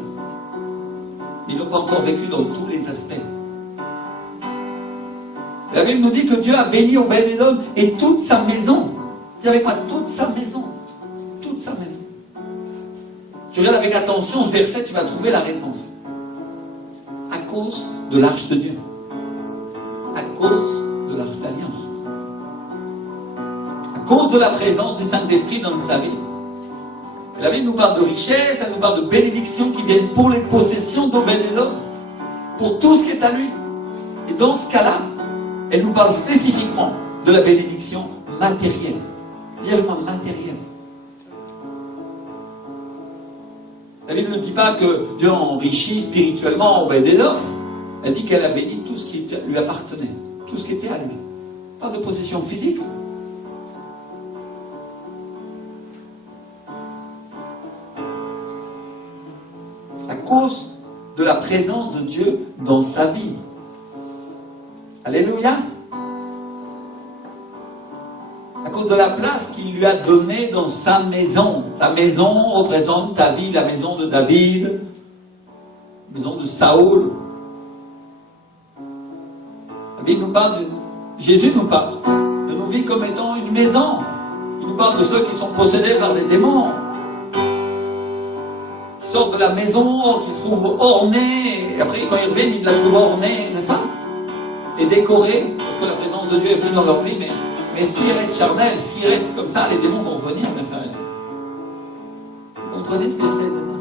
Mais ils n'ont pas encore vécu dans tous les aspects. La Bible nous dit que Dieu a béni Obed-Édom et toute sa maison. Dis avec moi, toute sa maison. Toute sa maison. Si tu regardes avec attention ce verset, tu vas trouver la réponse. À cause de l'arche de Dieu. À cause de l'arche d'alliance. À cause de la présence du Saint-Esprit dans sa vie. La Bible nous parle de richesse, elle nous parle de bénédictions qui viennent pour les possessions d'Obed-Édom, pour tout ce qui est à lui. Et dans ce cas-là, elle nous parle spécifiquement de la bénédiction matérielle. Réellement matérielle. La Bible ne dit pas que Dieu enrichit spirituellement Obed-Édom. Elle dit qu'elle a béni tout ce qui lui appartenait, tout ce qui était à lui. Pas de possession physique. À cause de la présence de Dieu dans sa vie. Alléluia. À cause de la place qu'il lui a donnée dans sa maison. Ta maison représente ta vie, la maison de David, la maison de Saoul. La Bible nous parle, Jésus nous parle de nos vies comme étant une maison. Il nous parle de ceux qui sont possédés par des démons. Qui sortent de la maison, qui se trouvent ornés, et après quand ils reviennent, ils la trouvent ornée, n'est-ce pas? Et décorée, parce que la présence de Dieu est venue dans leur vie, mais s'ils restent charnels, s'ils restent comme ça, les démons vont venir, mes frères et sœurs. Vous comprenez ce que c'est de dire?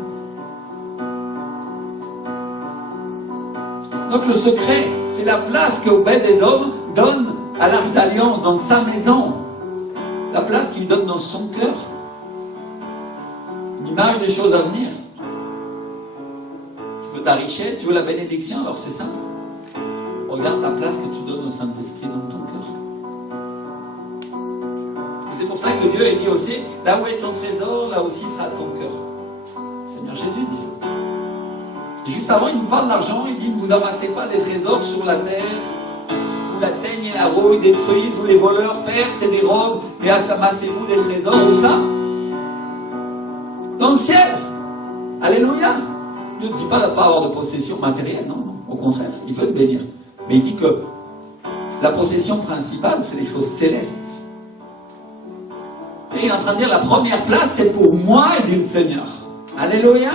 Donc le secret, c'est la place que Obed-Édom donne à l'Arche d'Alliance dans sa maison. La place qu'il donne dans son cœur. Une image des choses à venir. Tu veux ta richesse, tu veux la bénédiction, alors c'est ça. Regarde la place que tu donnes au Saint-Esprit dans ton cœur. C'est pour ça que Dieu a dit aussi, là où est ton trésor, là aussi sera ton cœur. Le Seigneur Jésus dit ça. Et juste avant, il nous parle d'argent, il dit, ne vous amassez pas des trésors sur la terre, où la teigne et la rouille détruisent, où les voleurs percent et dérobent, mais amassez-vous des trésors, où ça? Dans le ciel. Alléluia. Dieu ne dit pas de ne pas avoir de possession matérielle, non, non, au contraire, il veut te bénir. Mais il dit que la possession principale, c'est les choses célestes. Et il est en train de dire, la première place, c'est pour moi, dit le Seigneur. Alléluia.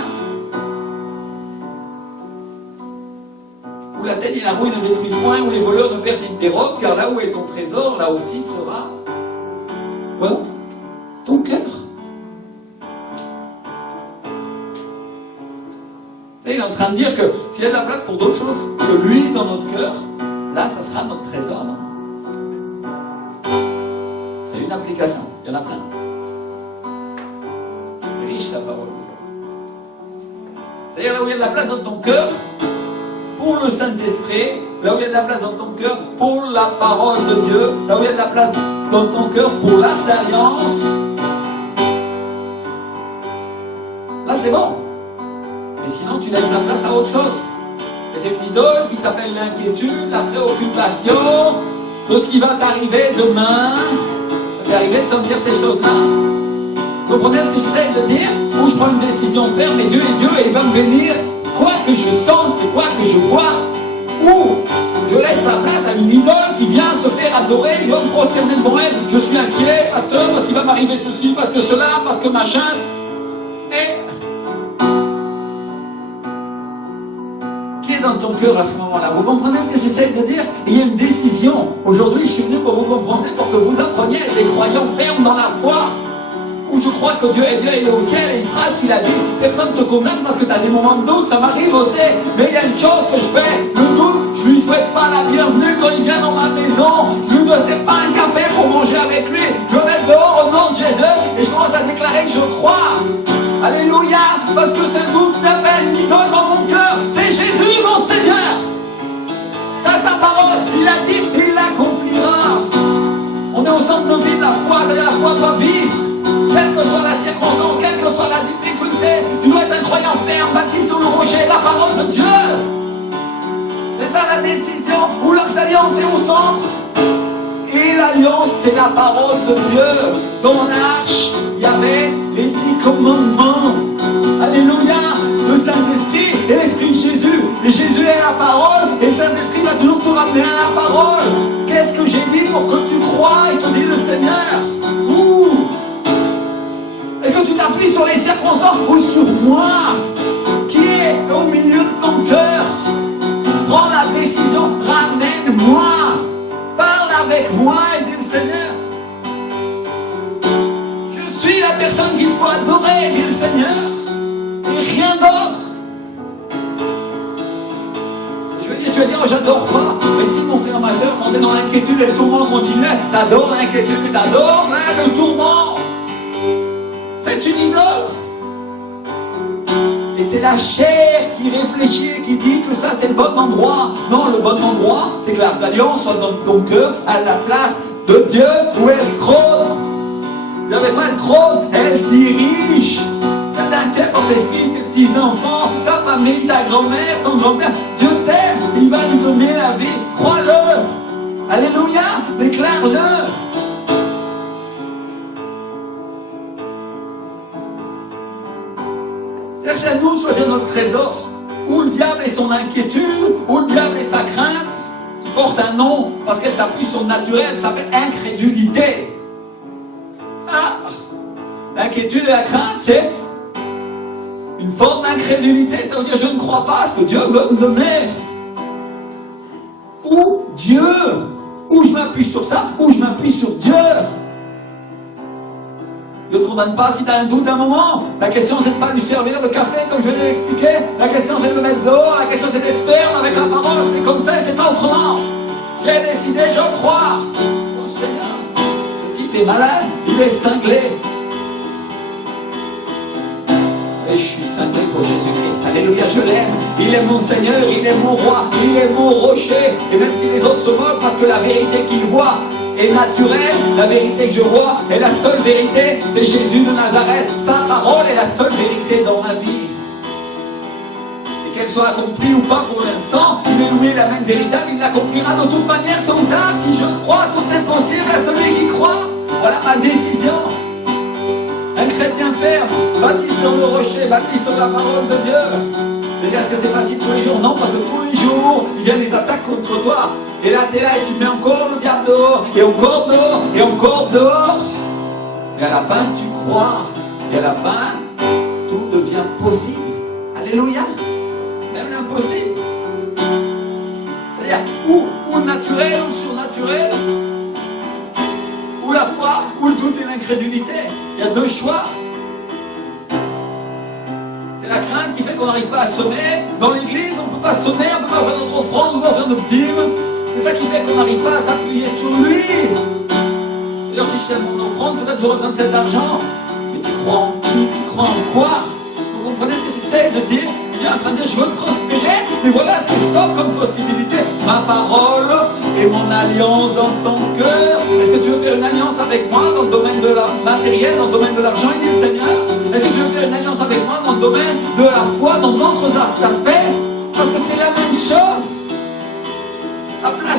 Où la teigne et la rouille ne détruisent point, où les voleurs ne percent et ne dérobent, car là où est ton trésor, là aussi sera ton cœur. Et il est en train de dire que s'il y a de la place pour d'autres choses que lui dans notre cœur, là, ça sera notre trésor. C'est une application, il y en a plein. C'est riche la parole. C'est-à-dire là où il y a de la place dans ton cœur, pour le Saint-Esprit, là où il y a de la place dans ton cœur, pour la parole de Dieu, là où il y a de la place dans ton cœur, pour l'Arche d'Alliance, là c'est bon. Mais sinon, tu laisses la place à autre chose. Et c'est une idole qui s'appelle l'inquiétude, la préoccupation de ce qui va t'arriver demain. Ça t'est arrivé de sentir ces choses-là? Vous comprenez ce que j'essaie de dire? Où je prends une décision ferme, et Dieu est Dieu, et il va me bénir, quoi que je sente, et quoi que je vois. Ou je laisse la place à une idole qui vient se faire adorer, je vais me prosterner devant elle, je suis inquiet, pasteur, parce qu'il va m'arriver ceci, parce que cela, parce que machin. Et dans ton cœur à ce moment-là. Vous comprenez ce que j'essaie de dire? Il y a une décision. Aujourd'hui, je suis venu pour vous confronter, pour que vous appreniez à être des croyants fermes dans la foi, où je crois que Dieu est Dieu, il est au ciel, et une phrase qu'il a dit, personne ne te condamne parce que tu as des moments de doute, ça m'arrive aussi, mais il y a une chose que je fais, le doute, je lui souhaite pas la bienvenue quand il vient dans ma maison, je lui ne sers pas un café pour manger avec lui, je le mets dehors au nom de Jésus, et je commence à déclarer que je crois. Alléluia, parce que ce doute n'est pas une idole dans mon cœur, c'est Jésus mon Seigneur. Ça, sa parole, il a dit, il l'accomplira. On est au centre de vie de la foi, c'est-à-dire la foi doit vivre. Quelle que soit la circonstance, quelle que soit la difficulté, tu dois être un croyant ferme, bâti sur le rocher, la parole de Dieu. C'est ça la décision, où l'Arche d'Alliance est au centre. Et l'Alliance, c'est la parole de Dieu. Dans l'Arche, il y avait les 10 commandements. Alléluia. Le Saint-Esprit et l'Esprit de Jésus. Et Jésus est la parole, et le Saint-Esprit va toujours te ramener à la parole. Qu'est-ce que j'ai dit pour que tu crois, et te dit le Seigneur? Et que tu t'appuies sur les circonstances ou sur moi, qui est au milieu de ton cœur. Prends la décision, ramène-moi. Parle avec moi et dis le Seigneur. Je suis la personne qu'il faut adorer, dit le Seigneur. Et rien d'autre. Je veux dire, tu vas dire, oh, j'adore pas. Mais si mon frère, ma soeur, quand tu es dans l'inquiétude et le tourment continue, t'adores l'inquiétude et t'adores là, le tourment. C'est une idole. Et c'est la chair qui réfléchit et qui dit que ça c'est le bon endroit. Non, le bon endroit, c'est que l'Arche d'Alliance soit dans ton cœur, à la place de Dieu où elle trône. Il n'y avait pas le trône, elle dirige. Ça t'inquiète pour tes fils, tes petits-enfants, ta famille, ta grand-mère, ton grand-père. Dieu t'aime, il va nous donner la vie. Crois-le. Alléluia, déclare-le. c'est à nous de choisir notre trésor. Où le diable est son inquiétude, où le diable est sa crainte, qui porte un nom parce qu'elle s'appuie sur le naturel, elle s'appelle incrédulité. Ah, l'inquiétude et la crainte, c'est une forme d'incrédulité. Ça veut dire je ne crois pas à ce que Dieu veut me donner. Ou Dieu, ou je m'appuie sur ça, ou je m'appuie sur Dieu. Dieu ne te condamne pas si tu as un doute d'un moment. La question, c'est de ne pas lui servir le café, comme je l'ai expliqué. La question, c'est de le mettre dehors. La question, c'est d'être ferme avec la parole. C'est comme ça et c'est pas autrement. J'ai décidé, je crois. Oh Seigneur, ce type est malade, il est cinglé. Et je suis cinglé pour Jésus-Christ. Alléluia, je l'aime. Il est mon Seigneur, il est mon roi, il est mon rocher. Et même si les autres se moquent parce que la vérité qu'ils voient est naturelle, la vérité que je vois est la seule vérité, c'est Jésus de Nazareth. Sa parole est la seule vérité dans ma vie. Et qu'elle soit accomplie ou pas pour l'instant, il est loué la même véritable, il l'accomplira de toute manière tôt ou tard. Si je crois, tout est possible à celui qui croit. Voilà ma décision. Un chrétien ferme, bâti sur le rocher, bâti sur la parole de Dieu. Mais est-ce que c'est facile tous les jours? Non, parce que tous les jours, il y a des attaques contre toi. Et là, tu es là et tu mets encore le diable dehors, et encore dehors, et encore dehors. Et à la fin, tu crois. Et à la fin, tout devient possible. Alléluia. Même l'impossible. C'est-à-dire, ou le naturel, ou le surnaturel, ou la foi, ou le doute et l'incrédulité. Il y a deux choix. C'est la crainte qui fait qu'on n'arrive pas à semer. Dans l'église, on ne peut pas semer, on ne peut pas faire notre offrande, on ne peut pas faire notre dîme. C'est ça qui fait qu'on n'arrive pas à s'appuyer sur lui. D'ailleurs, si je fais mon offrande, peut-être j'aurai besoin de cet argent. Mais tu crois en qui? Tu crois en quoi? Vous comprenez ce que j'essaie de dire? Il est en train de dire, je veux prospérer, mais voilà ce que je t'offre comme possibilité. Ma parole et mon alliance dans ton cœur. Est-ce que tu veux faire une alliance avec moi dans le domaine de la matériel, dans le domaine de l'argent? Il dit le Seigneur. Est-ce que tu veux faire une alliance avec moi dans le domaine de la foi, dans d'autres aspects? Parce que c'est la même chose.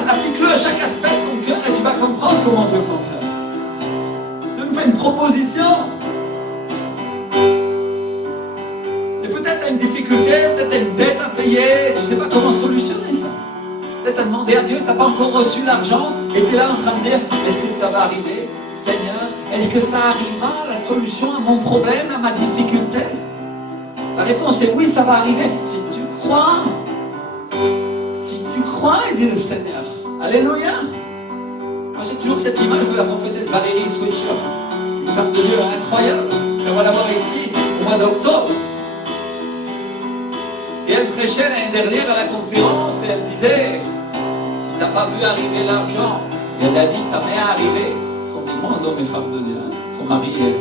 Applique-le à chaque aspect de ton cœur et tu vas comprendre comment Dieu fonctionne. Dieu nous fait une proposition. Et peut-être tu as une difficulté, peut-être tu as une dette à payer, tu ne sais pas comment solutionner ça. Peut-être tu as demandé à Dieu, tu n'as pas encore reçu l'argent et tu es là en train de dire, est-ce que ça va arriver, Seigneur? Est-ce que ça arrivera, la solution à mon problème, à ma difficulté? La réponse est oui, ça va arriver. Si tu crois, il dit le Seigneur. Alléluia. Moi j'ai toujours cette image de la prophétesse Valérie Switcher, une femme de Dieu incroyable. On va la voir ici au mois d'octobre. Et elle prêchait l'année dernière à la conférence et elle disait, si tu n'as pas vu arriver l'argent, et elle a dit, ça m'est arrivé. Ce sont des grands hommes et femmes de Dieu, hein. Son mari est.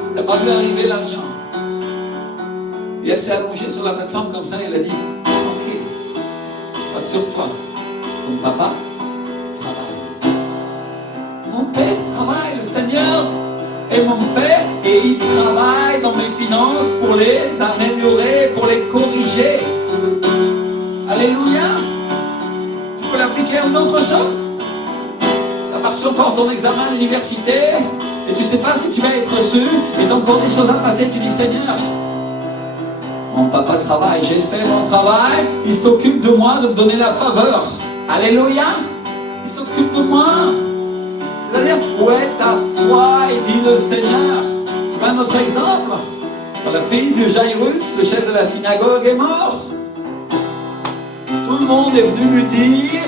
Si tu n'as pas vu arriver l'argent. Et elle s'est allongée sur la plateforme comme ça et elle a dit, tranquille. Rassure-toi, ton papa travaille. Mon père travaille, le Seigneur est mon père et il travaille dans mes finances pour les améliorer, pour les corriger. Alléluia. Tu peux l'appliquer à une autre chose. Tu as pas reçu encore ton examen à l'université et tu ne sais pas si tu vas être reçu et tu as encore des choses à passer, tu dis Seigneur, mon papa travaille, j'ai fait mon travail, il s'occupe de moi, de me donner la faveur. Alléluia. Il s'occupe de moi. C'est-à-dire, où est ta foi? Et dit le Seigneur. Tu vois un autre exemple? Quand la fille de Jairus, le chef de la synagogue, est mort, tout le monde est venu lui dire,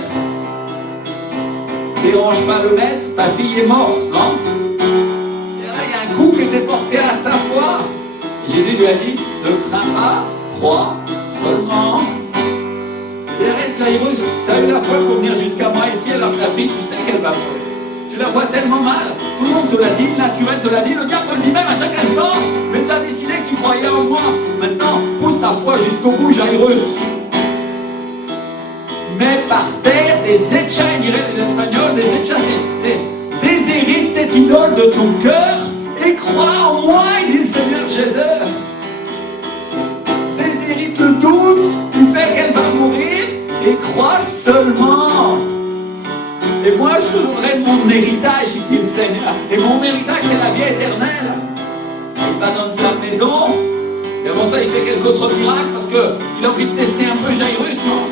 dérange pas le maître, ta fille est morte, non? Et là, il y a un coup qui était porté à sa foi. Jésus lui a dit, ne crains pas, crois seulement. Et arrête Jairus, tu as eu la foi pour venir jusqu'à moi ici alors que ta fille, tu sais qu'elle va mourir. Tu la vois tellement mal, tout le monde te l'a dit, le naturel te l'a dit, le diable te le dit même à chaque instant, mais tu as décidé que tu croyais en moi. Maintenant, pousse ta foi jusqu'au bout Jairus. Mets par terre des échas, diraient les Espagnols, des échas, c'est déshérite cette idole de ton cœur et crois en moi, il dit le Seigneur Jésus. Déshérite le doute qui fait qu'elle va mourir et crois seulement. Et moi je te donnerai mon héritage, dit le Seigneur. Et mon héritage c'est la vie éternelle. Il va dans sa maison Et avant ça, il fait quelques autres miracles parce qu'il a envie de tester un peu Jairus, non?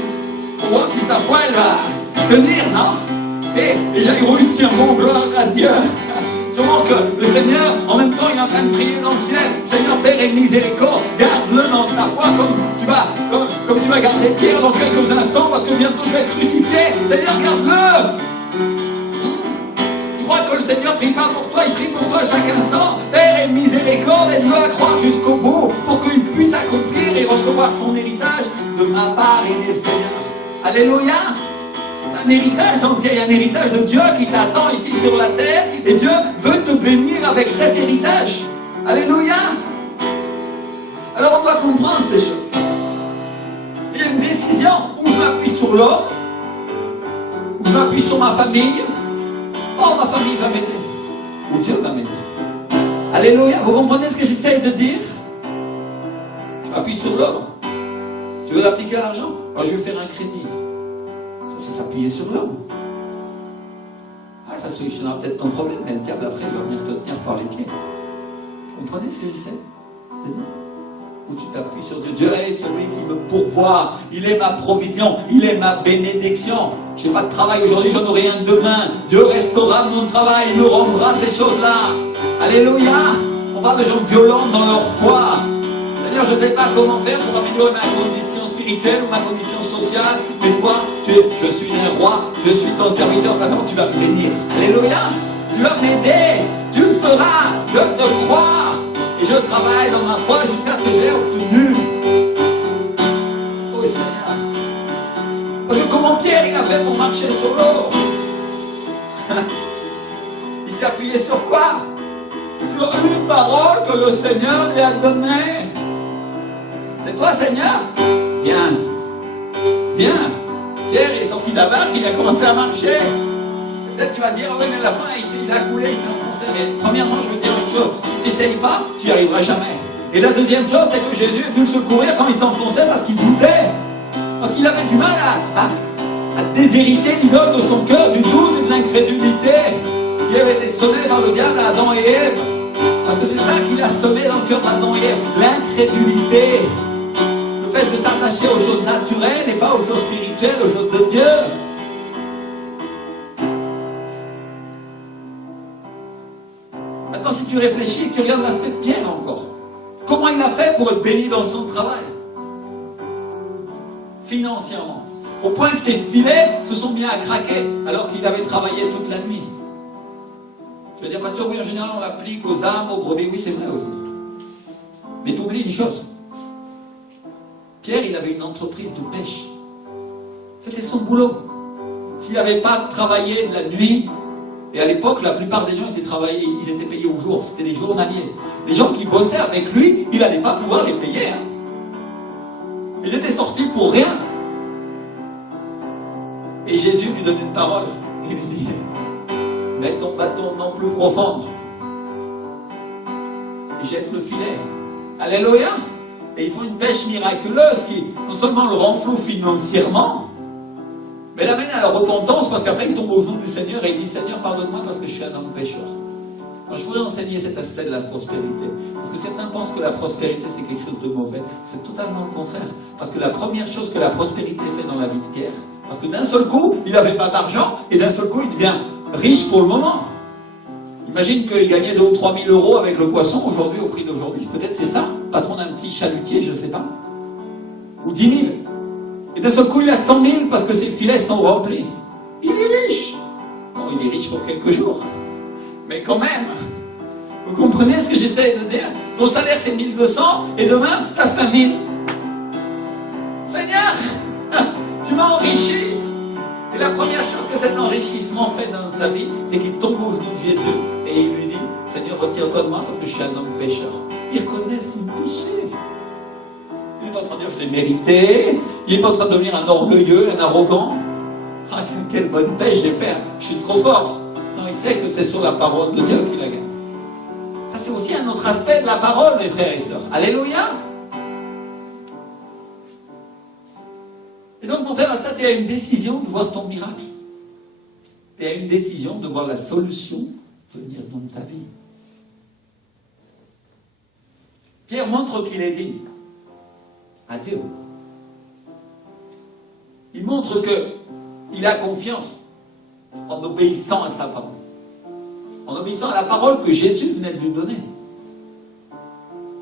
Pour voir si sa foi, elle va tenir, non? Et Jairus tient bon, gloire à Dieu. Sûrement que le Seigneur, en même temps, il est en train de prier dans le ciel. Seigneur, Père et miséricorde, garde-le dans sa foi comme tu vas garder Pierre dans quelques instants parce que bientôt je vais être crucifié. Seigneur, garde-le. Tu crois que le Seigneur ne prie pas pour toi, il prie pour toi à chaque instant. Père et miséricorde, aide-le à croire jusqu'au bout pour qu'il puisse accomplir et recevoir son héritage de ma part et des Seigneurs. Alléluia. Un héritage entier, il y a un héritage de Dieu qui t'attend ici sur la terre et Dieu veut te bénir avec cet héritage. Alléluia. Alors on doit comprendre ces choses. Il y a une décision où je m'appuie sur l'homme, où je m'appuie sur ma famille. Oh, ma famille va m'aider. Ou Dieu va m'aider. Alléluia. Vous comprenez ce que j'essaie de dire? Je m'appuie sur l'homme. Tu veux l'appliquer à l'argent? Alors je vais faire un crédit. Ça, c'est s'appuyer sur l'homme. Ah, ça solutionnera peut-être ton problème, mais le diable après va venir te tenir par les pieds. Vous comprenez ce que j'essaie de dire? Où tu t'appuies sur Dieu. Dieu est celui qui me pourvoit. Il est ma provision. Il est ma bénédiction. Je n'ai pas de travail aujourd'hui, j'en aurai un demain. Dieu restaurera mon travail. Il me rendra ces choses-là. Alléluia. On parle de gens violents dans leur foi. C'est-à-dire, je ne sais pas comment faire pour améliorer ma condition spirituelle ou ma condition sociale. Mais toi, je suis un roi. Je suis ton serviteur. Tu vas me bénir. Alléluia. Tu vas m'aider. Tu le feras. Je te crois. Et je travaille dans ma foi jusqu'à ce que j'ai obtenu. Oh Seigneur. Parce que comment Pierre il a fait pour marcher sur l'eau? Il s'est appuyé sur quoi? Sur une parole que le Seigneur lui a donnée. C'est toi Seigneur? Viens. Viens. Pierre il est sorti de la barque, il a commencé à marcher. Peut-être tu vas dire, oui mais à la fin il a coulé, il s'est enfoncé. Mais premièrement je veux dire une chose, si tu n'essayes pas, tu n'y arriveras jamais. Et la deuxième chose, c'est que Jésus est venu le secourir quand il s'enfonçait parce qu'il doutait. Parce qu'il avait du mal à déshériter l'idole de son cœur, du doute et de l'incrédulité qui avait été semé par le diable à Adam et Ève. Parce que c'est ça qu'il a semé dans le cœur d'Adam et Ève, l'incrédulité. Le fait de s'attacher aux choses naturelles et pas aux choses spirituelles, aux choses de Dieu. Maintenant, si tu réfléchis, tu regardes l'aspect de Pierre encore. Comment il a fait pour être béni dans son travail? Financièrement. Au point que ses filets se sont mis à craquer alors qu'il avait travaillé toute la nuit. Tu vas dire, pasteur, oui, en général, on l'applique aux âmes, aux brebis. Oui, c'est vrai aussi. Mais tu oublies une chose. Pierre, il avait une entreprise de pêche. C'était son boulot. S'il n'avait pas travaillé de la nuit, et à l'époque, la plupart des gens ils étaient payés au jour. C'était des journaliers. Les gens qui bossaient avec lui, il n'allait pas pouvoir les payer. Hein. Il était sorti pour rien. Et Jésus lui donne une parole. Il lui dit, mets ton bâton non plus profond. Et jette le filet. Alléluia. Et il faut une pêche miraculeuse qui non seulement le rend flou financièrement, mais l'amène à la repentance parce qu'après il tombe aux genoux du Seigneur et il dit, Seigneur, pardonne-moi parce que je suis un homme pécheur. Alors, je voudrais enseigner cet aspect de la prospérité. Parce que certains pensent que la prospérité c'est quelque chose de mauvais. C'est totalement le contraire. Parce que la première chose que la prospérité fait dans la vie de Pierre, parce que d'un seul coup, il n'avait pas d'argent et d'un seul coup, il devient riche pour le moment. Imagine qu'il gagnait 2 ou 3 000 euros avec le poisson aujourd'hui, au prix d'aujourd'hui. Peut-être c'est ça, patron d'un petit chalutier, je ne sais pas. Ou 10 000. Et d'un seul coup, il a 100 000 parce que ses filets sont remplis. Il est riche. Bon, il est riche pour quelques jours. Mais quand même, vous comprenez ce que j'essaie de dire? Ton salaire, c'est 1 200 et demain, tu as 5 000. Seigneur, tu m'as enrichi. Et la première chose que cet enrichissement fait dans sa vie, c'est qu'il tombe aux genoux de Jésus et il lui dit, Seigneur, retire-toi de moi parce que je suis un homme pécheur. Il reconnaît son péché. Il n'est pas en train de dire, je l'ai mérité. Il n'est pas en train de devenir un orgueilleux, un arrogant. Ah, quelle bonne pêche j'ai fait. Je suis trop fort. Non, il sait que c'est sur la parole de Dieu qu'il a gagné. Ça, c'est aussi un autre aspect de la parole, mes frères et sœurs. Alléluia. Et donc, mon frère, ça, tu as une décision de voir ton miracle. Tu as une décision de voir la solution venir dans ta vie. Pierre montre qu'il est digne à Dieu. Il montre qu'il a confiance en obéissant à sa parole. En obéissant à la parole que Jésus venait de lui donner.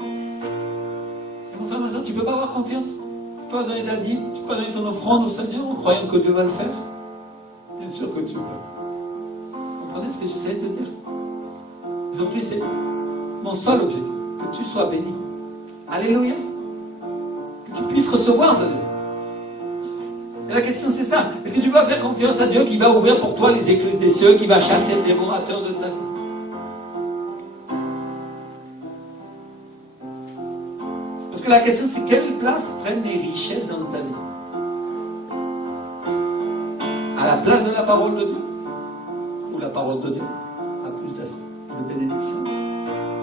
Et mon frère, ma soeur, tu ne peux pas avoir confiance. Tu ne peux pas donner ta dîme, tu ne peux pas donner ton offrande au Seigneur en croyant que Dieu va le faire. Bien sûr que tu peux. Vous comprenez ce que j'essaie de dire? Aujourd'hui, c'est mon seul objectif. Que tu sois béni. Alléluia. Que tu puisses recevoir de Dieu. Et la question c'est ça. Est-ce que tu vas faire confiance à Dieu qui va ouvrir pour toi les écluses des cieux, qui va chasser le dévorateur de ta vie? Parce que la question c'est quelle place prennent les richesses dans ta vie? À la place de la parole de Dieu? Ou la parole de Dieu a plus de bénédiction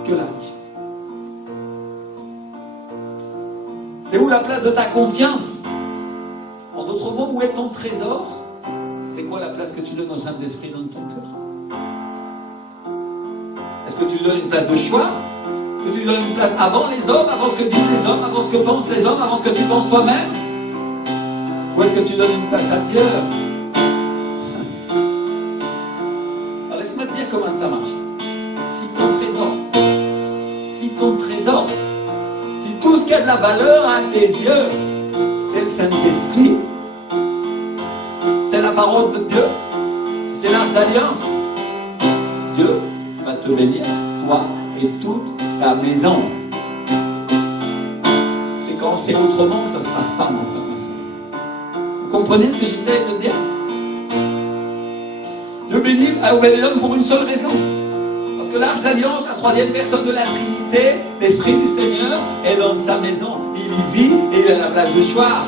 que la richesse? C'est où la place de ta confiance? En d'autres mots, où est ton trésor? C'est quoi la place que tu donnes au Saint-Esprit dans ton cœur? Est-ce que tu lui donnes une place de choix? Est-ce que tu lui donnes une place avant les hommes, avant ce que disent les hommes, avant ce que pensent les hommes, avant ce que tu penses toi-même? Ou est-ce que tu donnes une place à Dieu? Alors laisse-moi te dire comment ça marche. Si ton trésor, si tout ce qui a de la valeur à tes yeux, c'est le Saint-Esprit, c'est la parole de Dieu, si c'est l'Arche d'Alliance, Dieu va te bénir, toi et toute ta maison. C'est quand c'est autrement que ça ne se passe pas, mon frère. Vous comprenez ce que j'essaie de dire? Dieu bénit à Obédédom pour une seule raison. Parce que l'Arche d'Alliance, la troisième personne de la Trinité, l'Esprit du Seigneur, est dans sa maison. Il y vit et il a la place de choix.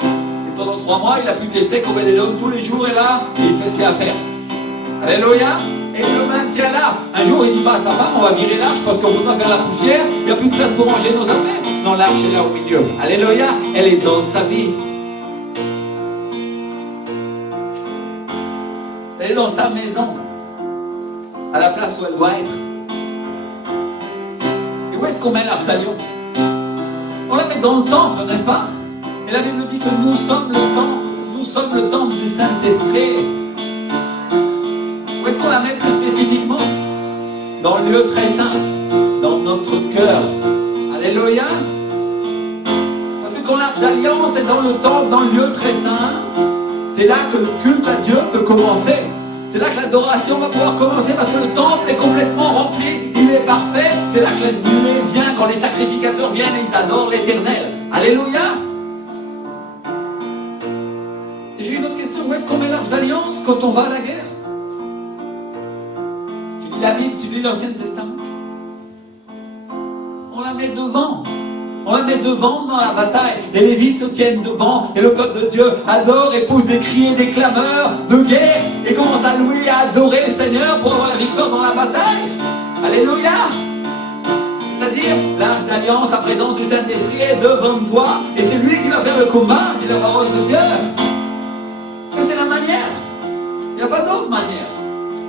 Et pendant 3 mois, il a pu tester qu'Obédédom tous les jours est là et il fait ce qu'il a à faire. Alléluia. Et il le maintient là. Un jour, il dit pas à sa femme, on va virer l'arche parce qu'on ne peut pas faire la poussière, il n'y a plus de place pour manger nos affaires. Non, l'arche est là au milieu. Alléluia. Elle est dans sa vie. Elle est dans sa maison. À la place où elle doit être. Et où est-ce qu'on met l'Arche d'Alliance? On la met dans le temple, n'est-ce pas? Et la Bible dit que nous sommes le temple du Saint-Esprit. Où est-ce qu'on la met plus spécifiquement? Dans le lieu très saint, dans notre cœur. Alléluia. Parce que quand l'Arche d'Alliance est dans le temple, dans le lieu très saint, c'est là que le culte à Dieu peut commencer. C'est là que l'adoration va pouvoir commencer parce que le temple est complètement rempli, il est parfait. C'est là que la nuée vient, quand les sacrificateurs viennent et ils adorent l'Éternel. Alléluia. Et j'ai une autre question, où est-ce qu'on met l'Arche d'Alliance quand on va à la guerre? Si tu lis la Bible, si tu lis l'Ancien Testament, on la met devant. On la met devant dans la bataille. Les Lévites se tiennent devant et le peuple de Dieu adore et pousse des cris et des clameurs de guerre et commence à louer et à adorer le Seigneur pour avoir la victoire dans la bataille. Alléluia. C'est-à-dire, l'Arche d'Alliance, la présence du Saint-Esprit est devant toi et c'est lui qui va faire le combat, dit la parole de Dieu. Ça, c'est la manière. Il n'y a pas d'autre manière.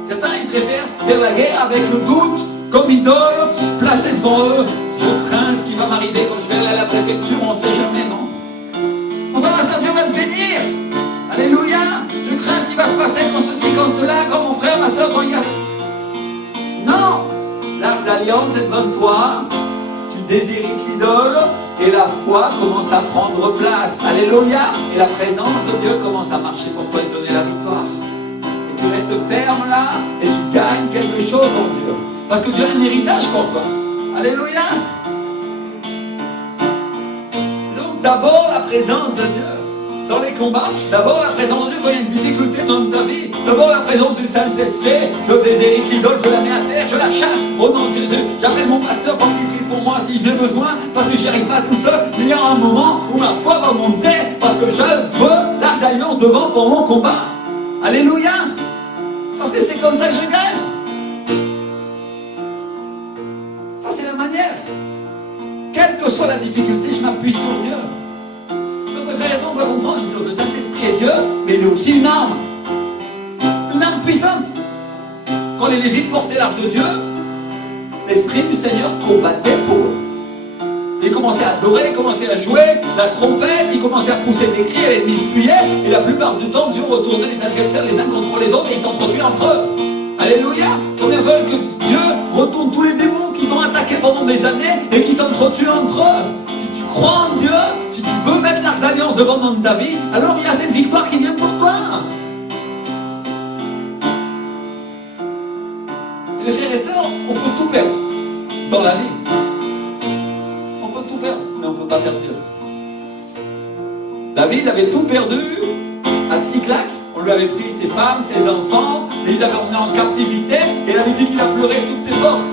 Certains, ils préfèrent faire la guerre avec le doute comme idole placé devant eux. Je crains ce qui va m'arriver quand je vais aller à la préfecture, on ne sait jamais, non? On va voir ça, Dieu va te bénir. Alléluia. Je crains ce qui va se passer quand ceci, quand cela, quand mon frère, ma soeur, quand il y a... Non. L'Arche d'Alliance est devant toi. Tu déshérites l'idole et la foi commence à prendre place. Alléluia. Et la présence de Dieu commence à marcher pour toi et te donner la victoire. Et tu restes ferme là et tu gagnes quelque chose en Dieu. Parce que Dieu a un héritage pour toi. Alléluia. Donc d'abord la présence de Dieu dans les combats, d'abord la présence de Dieu quand il y a une difficulté dans ta vie, d'abord la présence du Saint-Esprit. Je déshérite l'idole, je la mets à terre, je la chasse au nom de Jésus. J'appelle mon pasteur pour qu'il prie pour moi si j'ai besoin, parce que je n'y arrive pas tout seul. Mais il y a un moment où ma foi va monter, parce que je veux l'Arche d'Alliance devant pour mon combat. Alléluia. Parce que c'est comme ça que je gagne. C'est la manière. Quelle que soit la difficulté, je m'appuie sur Dieu. Donc, mes frères et sœurs, on va comprendre une chose. Le Saint-Esprit est Dieu, mais il est aussi une arme. Une arme puissante. Quand les Lévites portaient l'Arche de Dieu, l'Esprit du Seigneur combattait pour eux. commençait à adorer, il commençait à jouer, la trompette, il commençait à pousser des cris, et l'ennemi fuyait, et la plupart du temps, Dieu retournait les adversaires les uns contre les autres, et ils s'entretuaient entre eux. Alléluia! Combien veulent que Dieu retourne tous les démons qui t'ont attaqué pendant des années, et qui s'entretuent entre eux? Si tu crois en Dieu, si tu veux mettre l'arche d'alliance devant ta vie, alors il y a cette victoire qui vient pour toi. Et les frères et sœurs, on peut tout perdre dans la vie. On peut tout perdre, mais on ne peut pas perdre Dieu. David avait tout perdu à Tsiklag. On lui avait pris ses femmes, ses enfants, et il avait emmené en captivité, et il avait dit qu'il a pleuré toutes ses forces.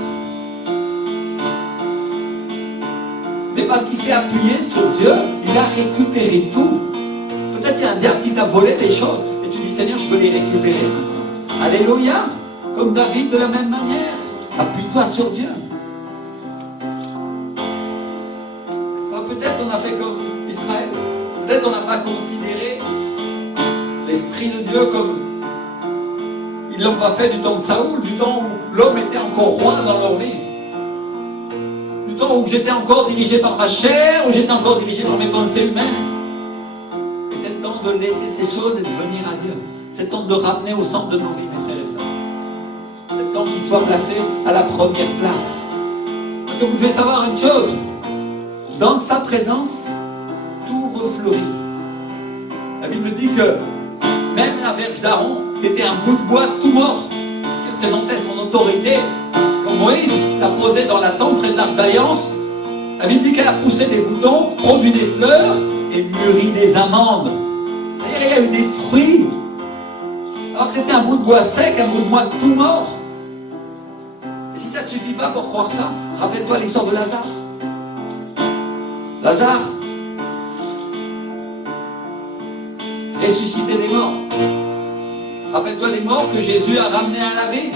Mais parce qu'il s'est appuyé sur Dieu, il a récupéré tout. Peut-être il y a un diable qui t'a volé des choses, et tu dis Seigneur, je veux les récupérer. Alléluia. Comme David de la même manière. Appuie-toi sur Dieu. Alors peut-être on a fait comme Israël. Peut-être on n'a pas considéré l'Esprit de Dieu comme ils ne l'ont pas fait du temps de Saoul, du temps où l'homme était encore roi dans leur vie. Du temps où j'étais encore dirigé par ma chair, où j'étais encore dirigé par mes pensées humaines. Et c'est le temps de laisser ces choses et de venir à Dieu. C'est le temps de le ramener au centre de nos vies, mes frères et sœurs. C'est le temps qu'il soit placé à la première place. Parce que vous devez savoir une chose. Dans sa présence, tout refleurit. La Bible dit que même la verge d'Aaron, qui était un bout de bois tout mort, qui représentait son autorité, quand Moïse l'a posé dans la tente près de l'arche d'alliance, la Bible dit qu'elle a poussé des boutons, produit des fleurs et mûri des amandes. C'est-à-dire il y a eu des fruits. Alors que c'était un bout de bois sec, un bout de bois tout mort. Et si ça ne te suffit pas pour croire ça, rappelle-toi l'histoire de Lazare. Lazare, ressuscité des morts. Rappelle-toi des morts que Jésus a ramenés à la vie.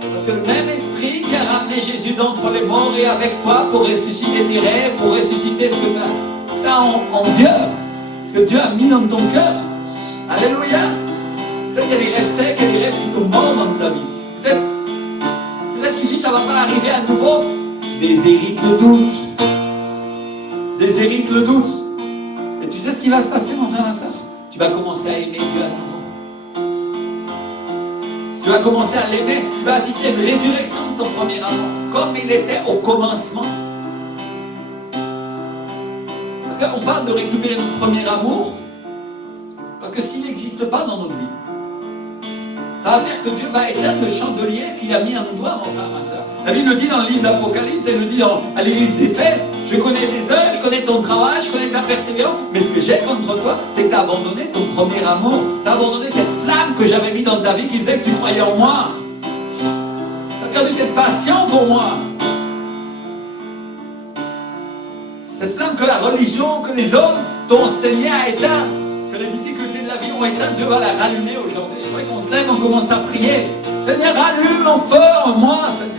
Parce que le même esprit qui a ramené Jésus d'entre les morts est avec toi pour ressusciter tes rêves, pour ressusciter ce que tu as en Dieu. Ce que Dieu a mis dans ton cœur. Alléluia. Peut-être qu'il y a des rêves secs, il y a des rêves qui sont morts dans ta vie. Peut-être que tu dis ça ne va pas arriver à nouveau. Déshérite le doute. Déshérite le doute. Et tu sais ce qui va se passer, mon frère et ma soeur? Tu vas commencer à aimer Dieu à nouveau. Tu vas commencer à l'aimer. Tu vas assister à une résurrection de ton premier amour, comme il était au commencement. Parce qu'on parle de récupérer notre premier amour, parce que s'il n'existe pas dans notre vie, ça va faire que Dieu va éteindre le chandelier qu'il a mis en toi, mon frère, ma soeur. La Bible dit dans le livre d'Apocalypse, elle nous dit à l'église d'Éphèse, je connais tes œuvres, je connais ton travail, je connais ta persévérance, mais ce que j'ai contre toi, c'est que tu as abandonné ton premier amour. Tu as abandonné cette flamme que j'avais mis dans ta vie qui faisait que tu croyais en moi. Tu as perdu cette passion pour moi. Cette flamme que la religion, que les hommes t'ont enseigné à éteindre, que les difficultés de la vie ont éteint, Dieu va la rallumer aujourd'hui. Je voudrais qu'on se lève, on commence à prier. Seigneur, allume en feu en moi, Seigneur.